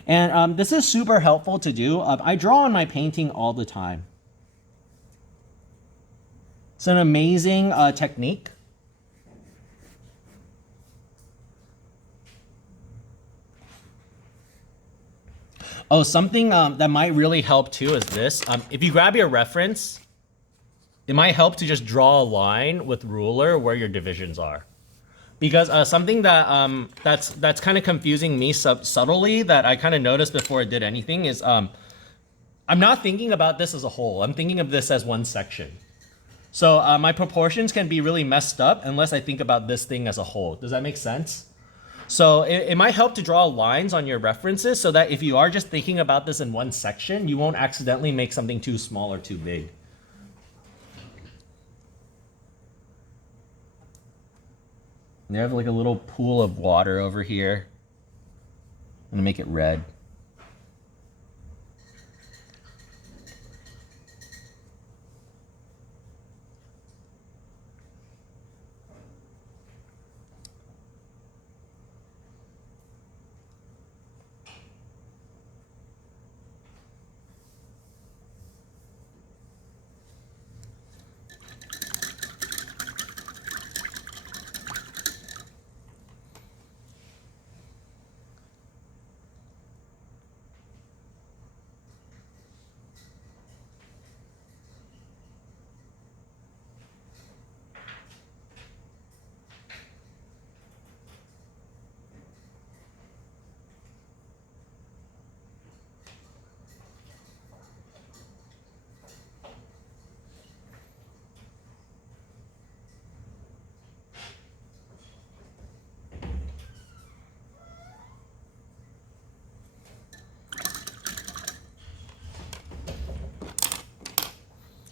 And this is super helpful to do. I draw on my painting all the time. It's an amazing technique. Oh, something that might really help too is this. If you grab your reference, it might help to just draw a line with ruler where your divisions are. Because something that that's kind of confusing me subtly that I kind of noticed before I did anything is I'm not thinking about this as a whole. I'm thinking of this as one section. So my proportions can be really messed up unless I think about this thing as a whole. Does that make sense? So it might help to draw lines on your references so that if you are just thinking about this in one section, you won't accidentally make something too small or too big. And they have like a little pool of water over here. I'm gonna make it red.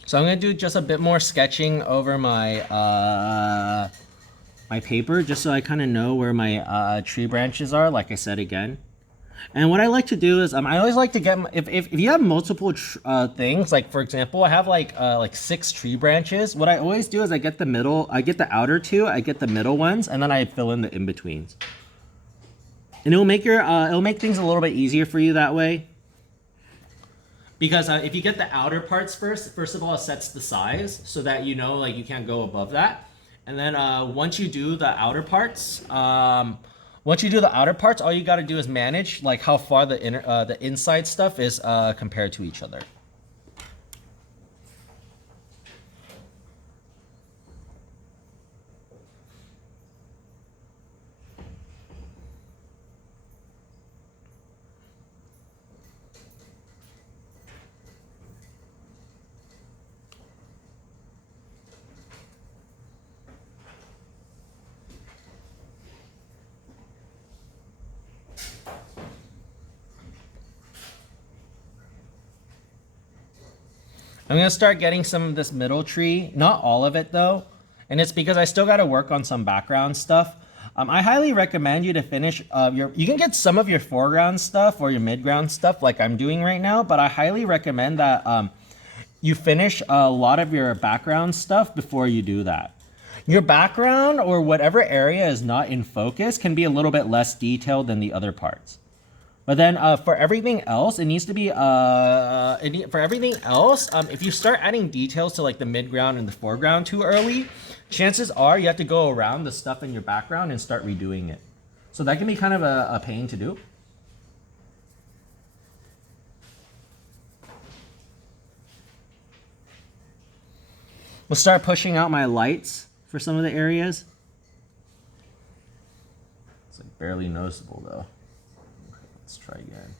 So I'm gonna do just a bit more sketching over my my paper, just so I kind of know where my tree branches are. Like I said again, and what I like to do is I always like to get if you have multiple things. Like for example, I have like 6 tree branches. What I always do is I get the middle, I get the outer 2, I get the middle ones, and then I fill in the in betweens. And it'll make things a little bit easier for you that way. Because if you get the outer parts first of all, it sets the size so that you know like you can't go above that. And then once you do the outer parts, all you got to do is manage like how far the inside stuff is compared to each other. I'm gonna start getting some of this middle tree, not all of it though, and it's because I still got to work on some background stuff. I highly recommend you to finish you can get some of your foreground stuff or your midground stuff like I'm doing right now, but I highly recommend that you finish a lot of your background stuff before you do that. Your background or whatever area is not in focus can be a little bit less detailed than the other parts. But then for everything else, it needs to be, for everything else, if you start adding details to like the midground and the foreground too early, chances are you have to go around the stuff in your background and start redoing it. So that can be kind of a pain to do. We'll start pushing out my lights for some of the areas. It's like barely noticeable though. Let's try again.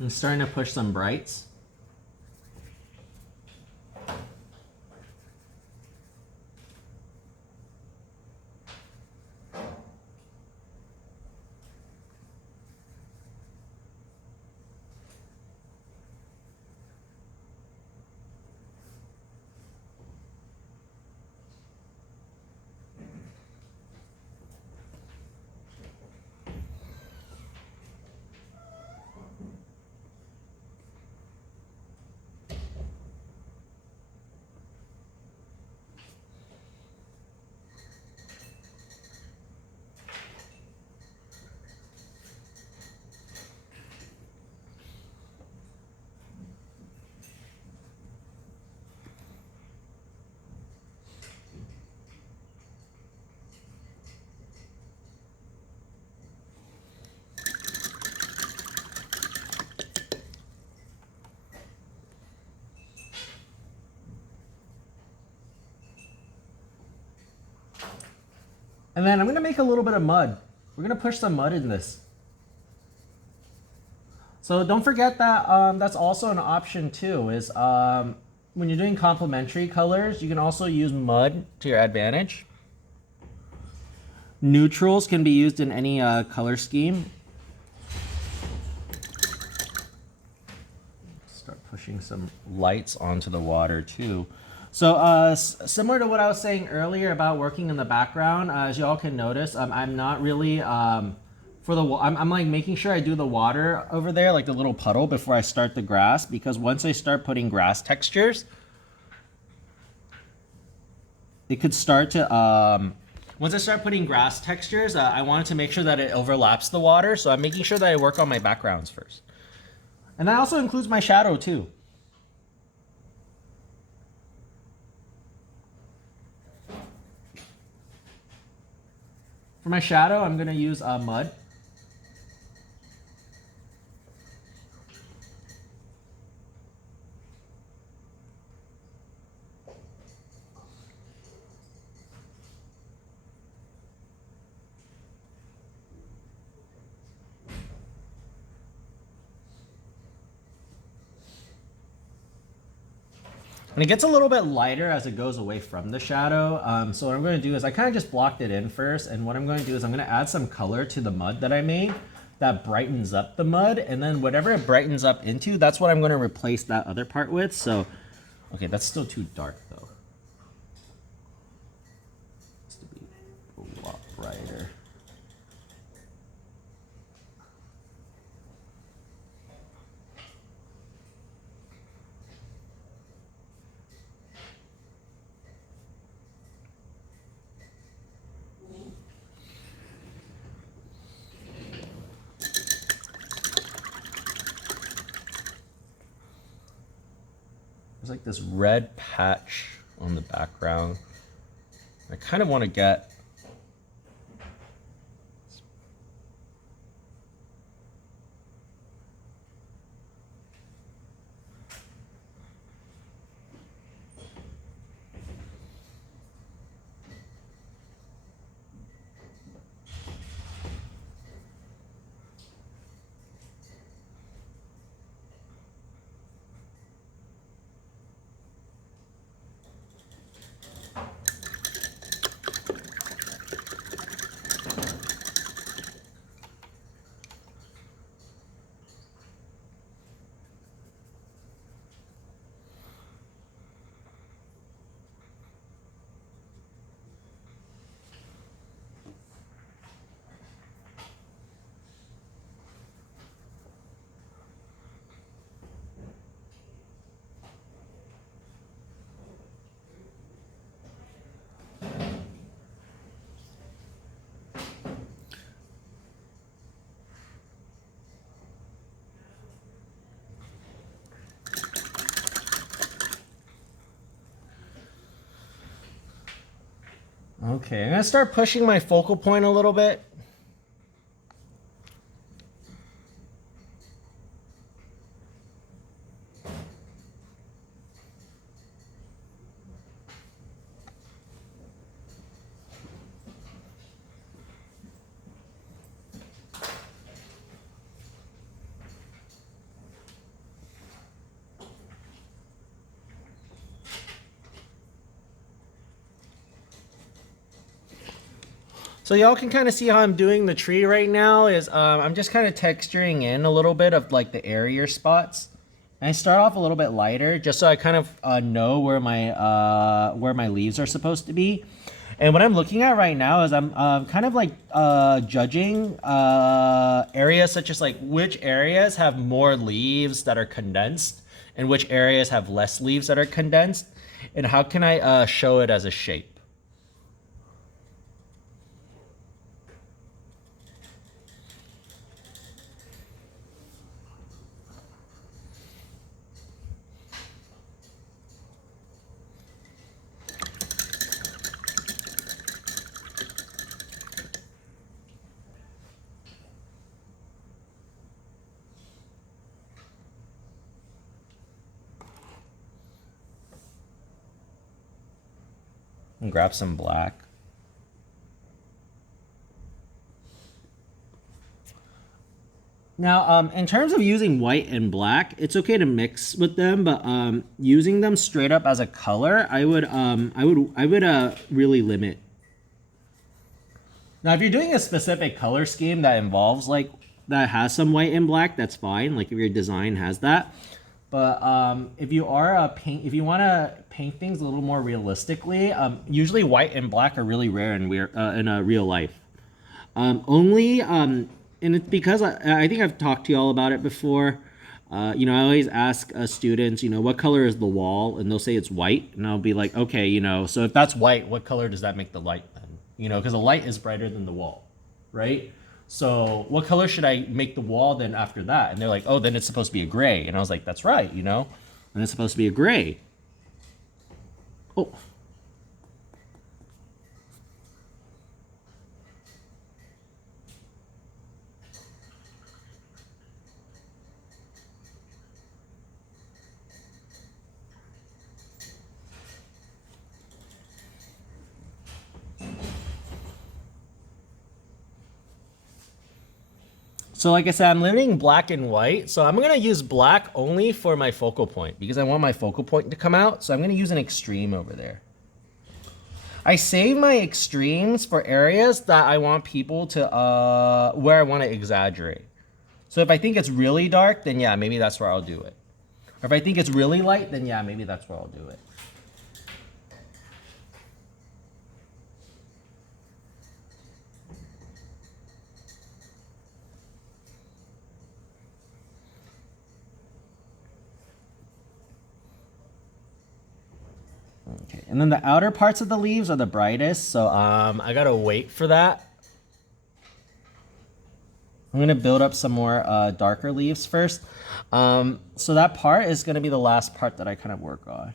I'm starting to push some brights. And then I'm going to make a little bit of mud. We're going to push some mud in this. So don't forget that that's also an option too, is when you're doing complementary colors, you can also use mud to your advantage. Neutrals can be used in any color scheme. Start pushing some lights onto the water too. So similar to what I was saying earlier about working in the background, as y'all can notice, I'm not really I'm like making sure I do the water over there, like the little puddle, before I start the grass, because once I start putting grass textures, it could start to once I start putting grass textures, I wanted to make sure that it overlaps the water, so I'm making sure that I work on my backgrounds first. And that also includes my shadow too. For my shadow, I'm gonna use mud. And it gets a little bit lighter as it goes away from the shadow. So what I'm going to do is I kind of just blocked it in first. And what I'm going to do is I'm going to add some color to the mud that I made that brightens up the mud. And then whatever it brightens up into, that's what I'm going to replace that other part with. So, okay, that's still too dark though. It needs to be a lot brighter. There's like this red patch on the background. I kind of want to get okay, I'm gonna start pushing my focal point a little bit. So y'all can kind of see how I'm doing the tree right now is I'm just kind of texturing in a little bit of like the airier spots. And I start off a little bit lighter just so I kind of know where my leaves are supposed to be. And what I'm looking at right now is I'm kind of like judging areas such as like which areas have more leaves that are condensed and which areas have less leaves that are condensed. And how can I show it as a shape? And grab some black. Now, in terms of using white and black, it's okay to mix with them, but using them straight up as a color, I would really limit. Now, if you're doing a specific color scheme that involves like that has some white and black, that's fine. Like if your design has that. But if you are if you want to paint things a little more realistically, usually white and black are really rare in real life. And it's because I think I've talked to you all about it before. I always ask students, what color is the wall, and they'll say it's white, and I'll be like, okay, so if that's white, what color does that make the light then? Because the light is brighter than the wall, right? So what color should I make the wall then after that? And they're like, oh, then it's supposed to be a gray. And I was like, that's right, and it's supposed to be a gray. Oh. So like I said, I'm limiting black and white. So I'm going to use black only for my focal point because I want my focal point to come out. So I'm going to use an extreme over there. I save my extremes for areas that I want people to, where I want to exaggerate. So if I think it's really dark, then yeah, maybe that's where I'll do it. Or if I think it's really light, then yeah, maybe that's where I'll do it. Okay, and then the outer parts of the leaves are the brightest, so I gotta wait for that. I'm gonna build up some more darker leaves first. So that part is gonna be the last part that I kind of work on.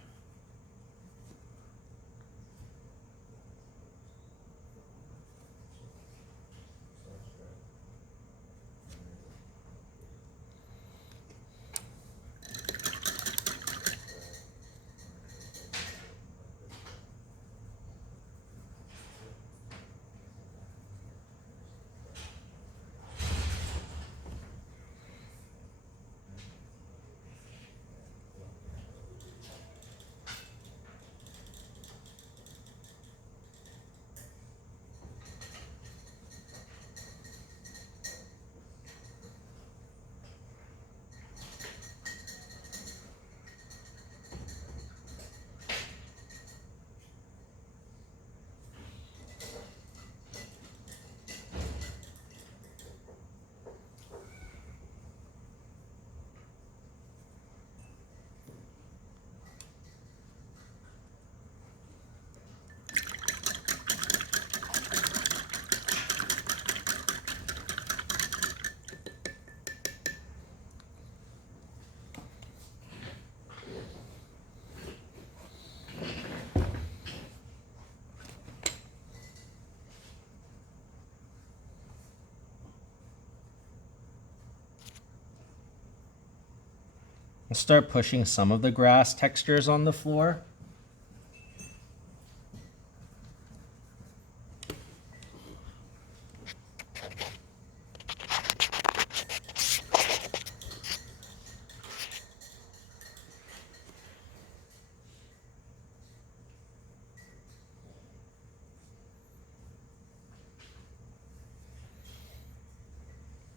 And start pushing some of the grass textures on the floor.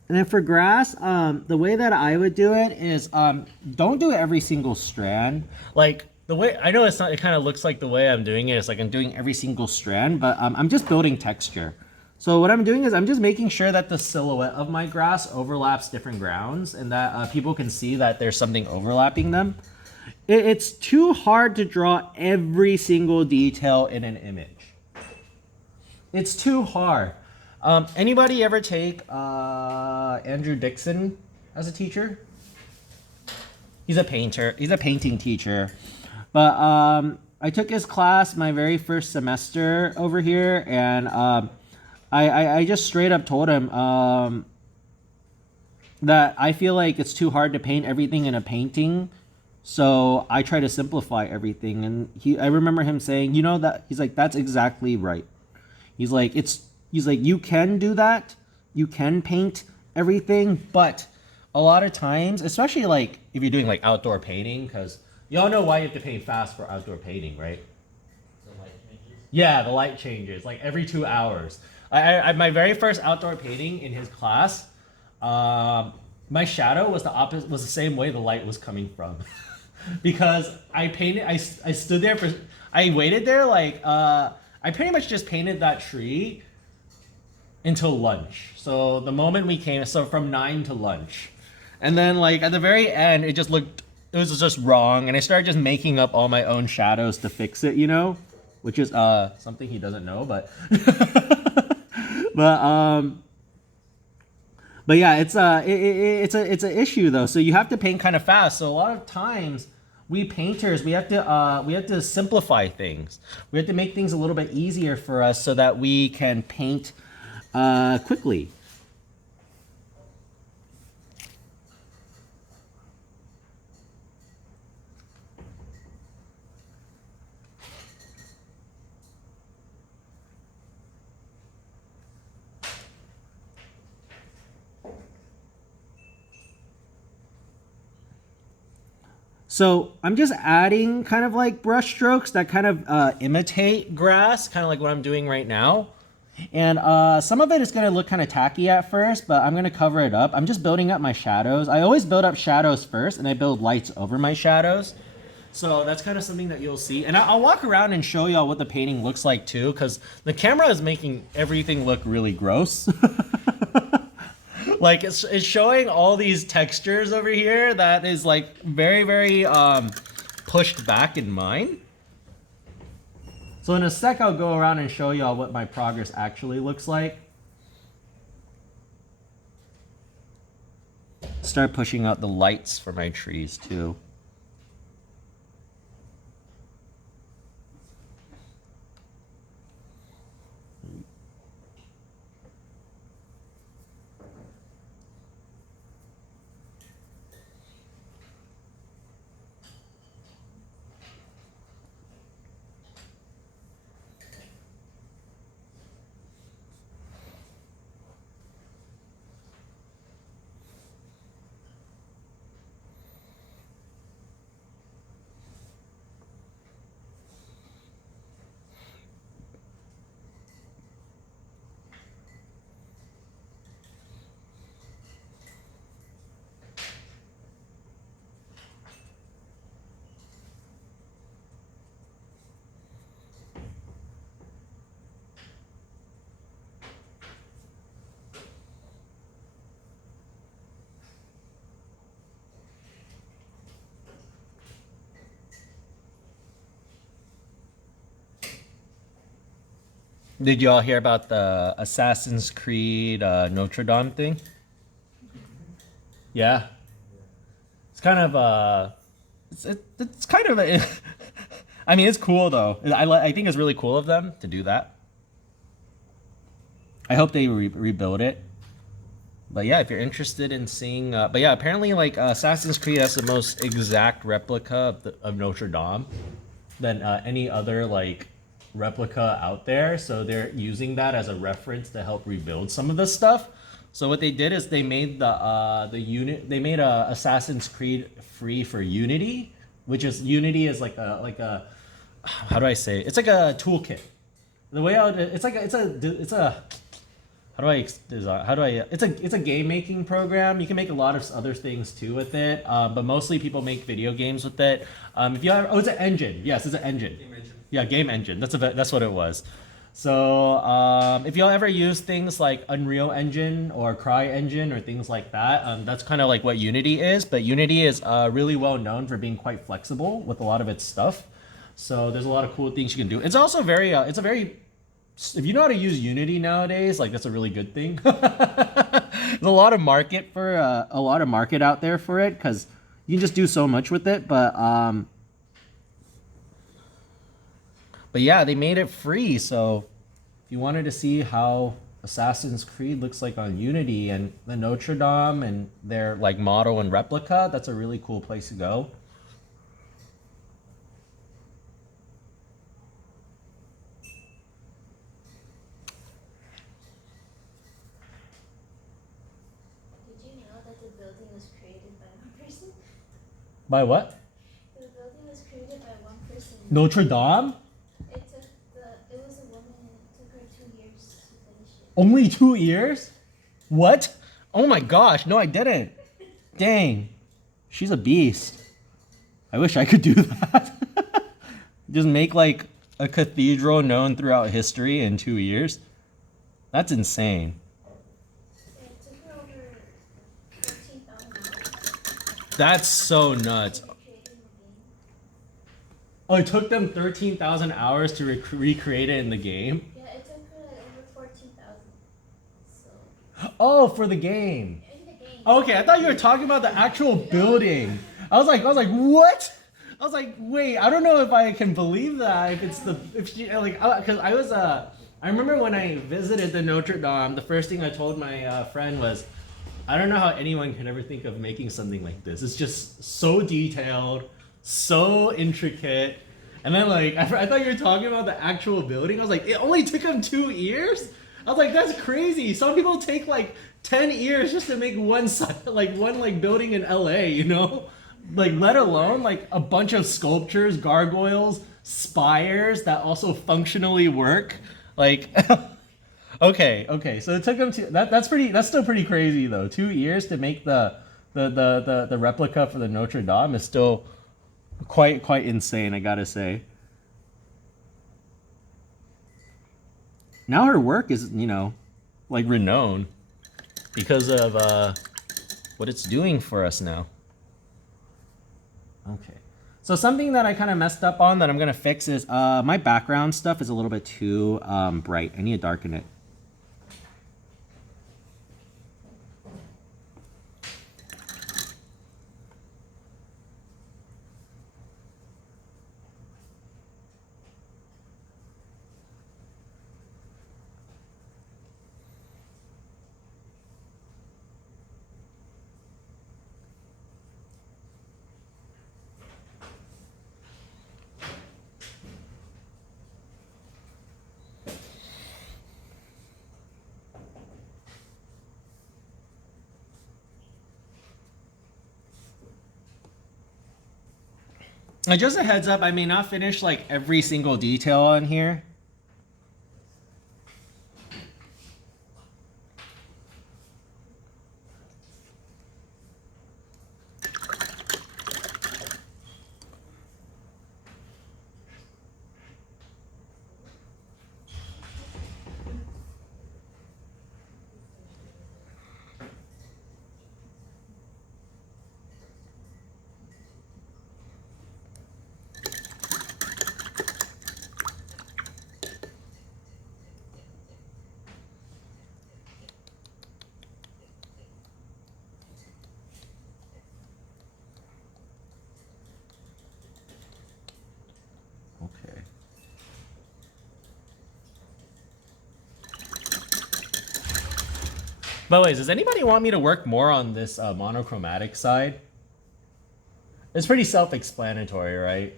And then for grass, the way that I would do it is don't do every single strand. Like the way I know it's not, it kind of looks like the way I'm doing it is like I'm doing every single strand, but I'm just building texture. So what I'm doing is I'm just making sure that the silhouette of my grass overlaps different grounds and that people can see that there's something overlapping them. It's too hard to draw every single detail in an image. It's too hard. Anybody ever take Andrew Dixon as a teacher? He's a painter. He's a painting teacher. But I took his class my very first semester over here, and I just straight up told him that I feel like it's too hard to paint everything in a painting. So I try to simplify everything. And I remember him saying, you know, that he's like, that's exactly right. He's like, you can do that. You can paint everything, but a lot of times, especially like if you're doing like outdoor painting, because y'all know why you have to paint fast for outdoor painting, right? The light changes. Yeah, the light changes like every 2 hours. I my very first outdoor painting in his class, my shadow was the opposite, was the same way the light was coming from, because I painted. I stood there for. I waited there like I pretty much just painted that tree until lunch. So the moment we came, so from 9 to lunch. And then like at the very end, it was just wrong. And I started just making up all my own shadows to fix it, you know? Which is something he doesn't know, but but yeah, it's an issue though. So you have to paint kind of fast. So a lot of times we painters, we have to simplify things. We have to make things a little bit easier for us so that we can paint quickly. So I'm just adding kind of like brush strokes that kind of imitate grass, kind of like what I'm doing right now. And some of it is going to look kind of tacky at first, but I'm going to cover it up. I'm just building up my shadows. I always build up shadows first, and I build lights over my shadows. So that's kind of something that you'll see. And I'll walk around and show y'all what the painting looks like too, because the camera is making everything look really gross. Like it's showing all these textures over here that is like very, very pushed back in mine. So in a sec, I'll go around and show y'all what my progress actually looks like. Start pushing out the lights for my trees too. Did y'all hear about the Assassin's Creed Notre Dame thing? Yeah. It's kind of it's kind of a, I mean, it's cool though. I think it's really cool of them to do that. I hope they rebuild it. But yeah, if you're interested in seeing, but yeah, apparently like Assassin's Creed has the most exact replica of Notre Dame than any other like replica out there. So they're using that as a reference to help rebuild some of this stuff. So what they did is they made the unit. They made a Assassin's Creed free for Unity, which is Unity is like a how do I say it? It's like a toolkit. The way it's a how do I design? How do I? It's a game making program. You can make a lot of other things too with it, but mostly people make video games with it. If you have, oh, it's an engine. Yes, it's an engine. Game engine. Yeah, game engine. That's what it was. So if y'all ever use things like Unreal Engine or Cry Engine or things like that, that's kind of like what Unity is. But Unity is really well known for being quite flexible with a lot of its stuff. So there's a lot of cool things you can do. It's also very, it's a very, if you know how to use Unity nowadays, like that's a really good thing. There's a lot of market for a lot of market out there for it because you can just do so much with it. But yeah, they made it free. So if you wanted to see how Assassin's Creed looks like on Unity and the Notre Dame and their like model and replica, that's a really cool place to go. Did you know that the building was created by one person? By what? The building was created by one person. Notre Dame? It was a woman and it took her 2 years to finish it. Only 2 years? What? Oh my gosh, no, I didn't. Dang. She's a beast. I wish I could do that. Just make like a cathedral known throughout history in 2 years. That's insane. Yeah, it took her over 14,000 hours That's so nuts. to recreate in the game. Oh, it took them 13,000 hours to recreate it in the game? Yeah, it took her like over 14,000. So, Oh, for the game. in the game. Okay, I thought you were talking about the actual building. I was like, what? I was like, wait, I don't know if I can believe that. If she like, because I remember when I visited the Notre Dame, the first thing I told my friend was, I don't know how anyone could ever think of making something like this. It's just so detailed, so intricate. And then like, I thought you were talking about the actual building. I was like, it only took them 2 years? I was like, that's crazy. Some people take like 10 years just to make one building in LA, you know? Like, let alone like a bunch of sculptures, gargoyles, spires that also functionally work. Like, okay. So it took them that's still pretty crazy though. 2 years to make the replica for the Notre Dame is still quite insane, I gotta say. Now her work is, like renowned because of what it's doing for us now. Okay. So something that I kind of messed up on that I'm going to fix is my background stuff is a little bit too bright. I need to darken it. Just a heads up, I may not finish like every single detail on here. Okay. By the way, does anybody want me to work more on this monochromatic side? It's pretty self-explanatory, right?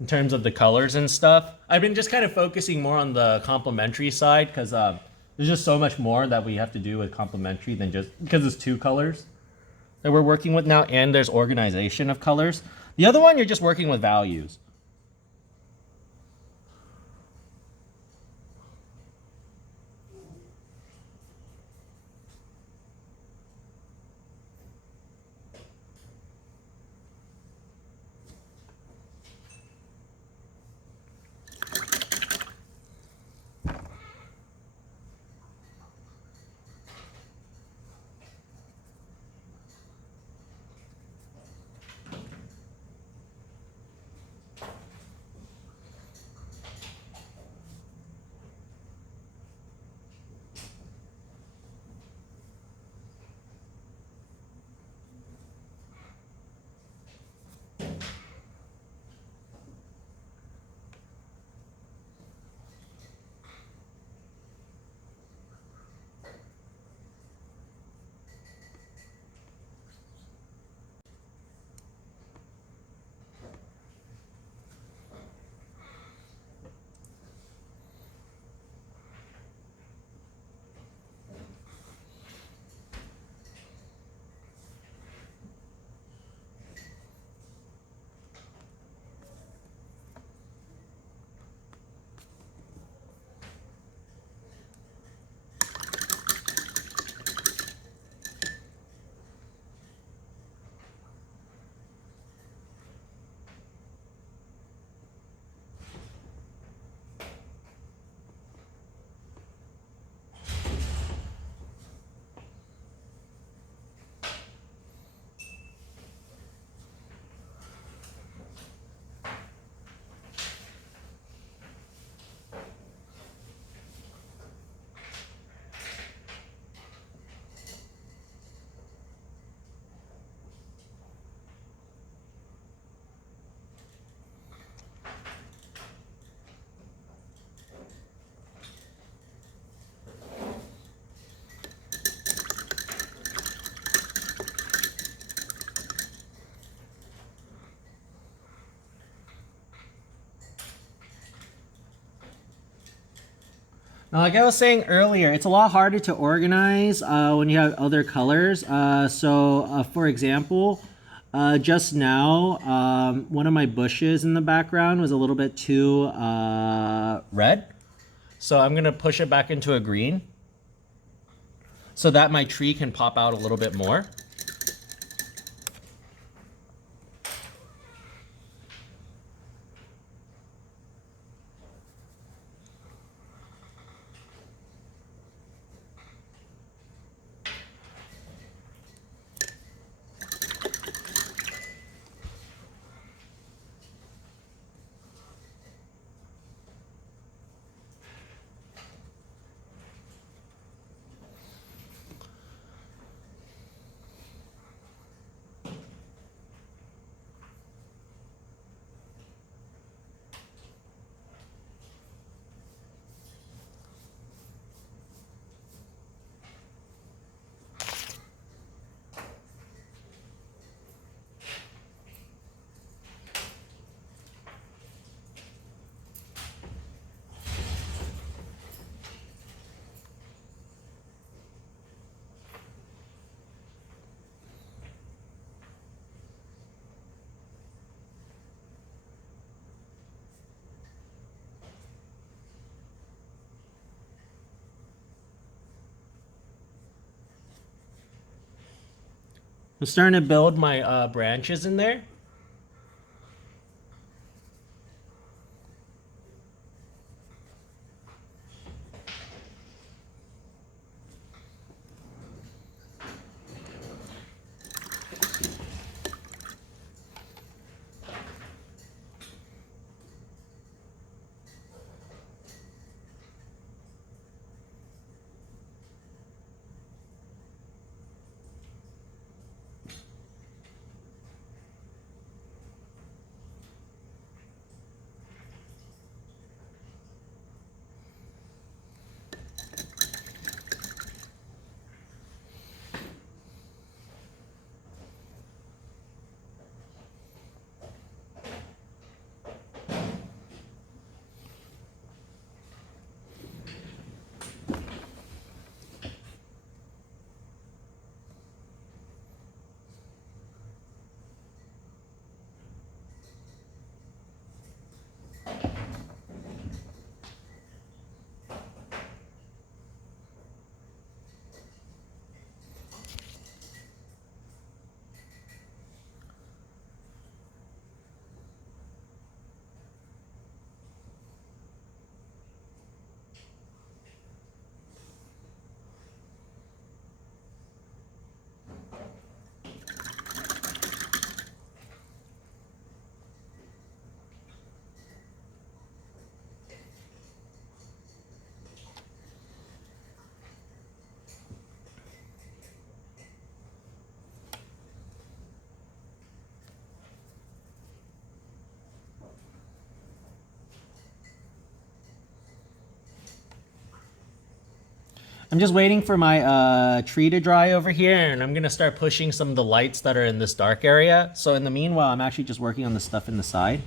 In terms of the colors and stuff. I've been just kind of focusing more on the complementary side because there's just so much more that we have to do with complementary than just because it's 2 colors that we're working with now, and there's organization of colors. The other one, you're just working with values. Now, like I was saying earlier, it's a lot harder to organize when you have other colors. For example, just now, one of my bushes in the background was a little bit too red. So I'm going to push it back into a green so that my tree can pop out a little bit more. I'm starting to build my branches in there. I'm just waiting for my tree to dry over here, and I'm gonna start pushing some of the lights that are in this dark area. So in the meanwhile, I'm actually just working on the stuff in the side.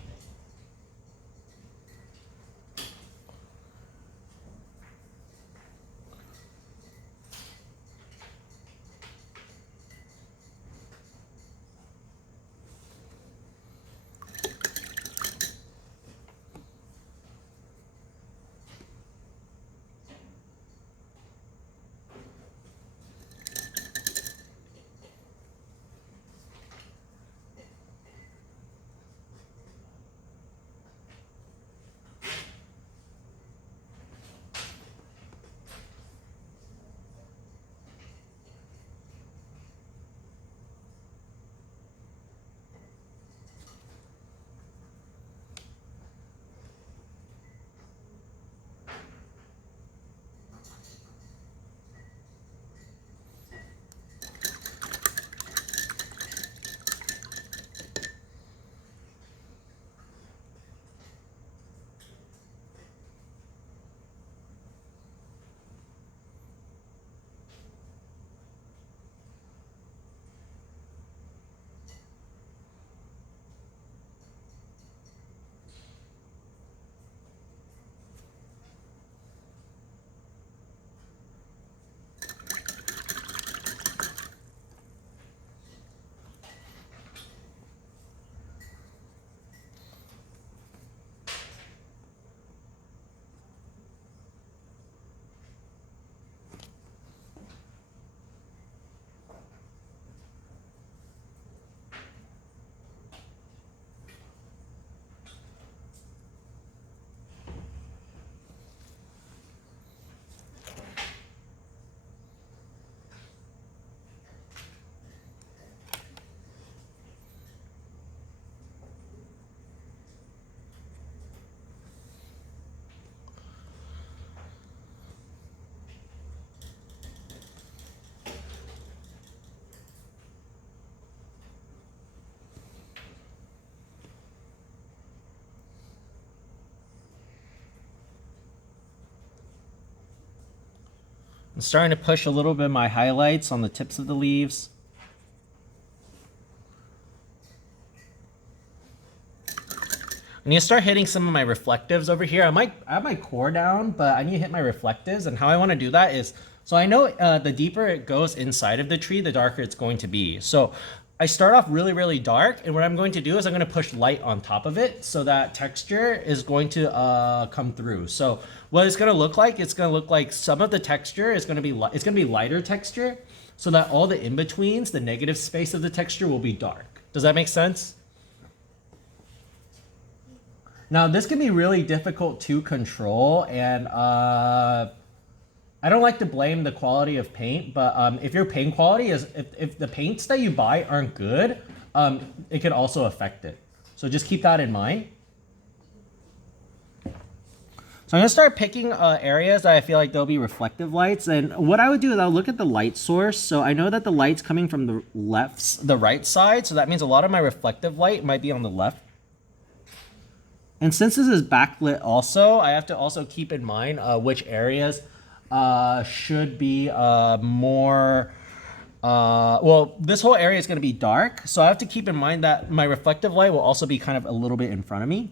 I'm starting to push a little bit of my highlights on the tips of the leaves. I need to start hitting some of my reflectives over here. I have my core down, but I need to hit my reflectives. And how I want to do that is, so I know the deeper it goes inside of the tree, the darker it's going to be. So I start off really, really dark. And what I'm going to do is I'm going to push light on top of it so that texture is going to come through. So what it's going to look like, it's going to look like some of the texture is going to be, it's going to be lighter texture so that all the in-betweens, the negative space of the texture will be dark. Does that make sense? Now, this can be really difficult to control, and I don't like to blame the quality of paint, but if your paint quality is, if the paints that you buy aren't good, it can also affect it. So just keep that in mind. So I'm gonna start picking areas that I feel like there'll be reflective lights, and what I would do is I'll look at the light source. So I know that the light's coming from the right side, so that means a lot of my reflective light might be on the left. And since this is backlit also, I have to also keep in mind which areas should be more, well, this whole area is going to be dark. So I have to keep in mind that my reflective light will also be kind of a little bit in front of me.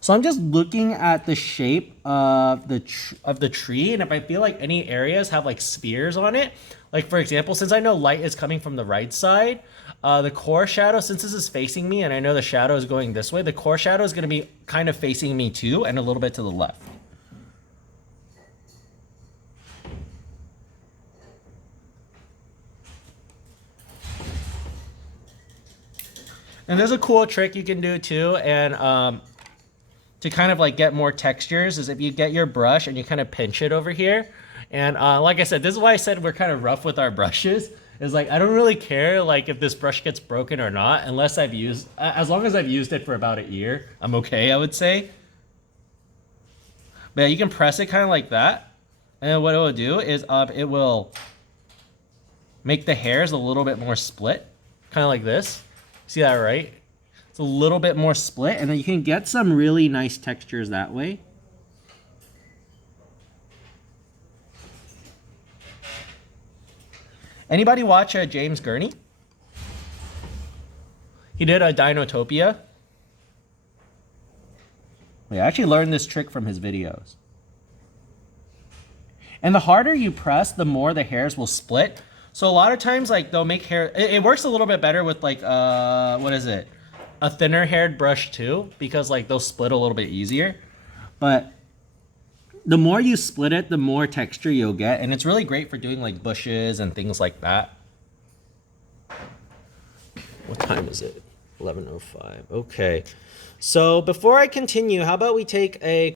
So I'm just looking at the shape of the tree, and if I feel like any areas have like spheres on it, like for example, since I know light is coming from the right side, the core shadow, since this is facing me and I know the shadow is going this way, the core shadow is going to be kind of facing me too and a little bit to the left. And there's a cool trick you can do too, and to kind of like get more textures is if you get your brush and you kind of pinch it over here. And like I said, this is why I said we're kind of rough with our brushes. Is like, I don't really care like if this brush gets broken or not, unless I've used, as long as I've used it for about a year, I'm okay, I would say. But yeah, you can press it kind of like that. And what it will do is it will make the hairs a little bit more split, kind of like this. See that, right? It's a little bit more split, and then you can get some really nice textures that way. Anybody watch James Gurney? He did a Dinotopia. I actually learned this trick from his videos. And the harder you press, the more the hairs will split. So a lot of times, like, they'll make hair... It works a little bit better with, like, what is it? A thinner haired brush, too. Because, like, they'll split a little bit easier. But the more you split it, the more texture you'll get. And it's really great for doing, like, bushes and things like that. What time is it? 11:05. Okay. So before I continue, how about we take a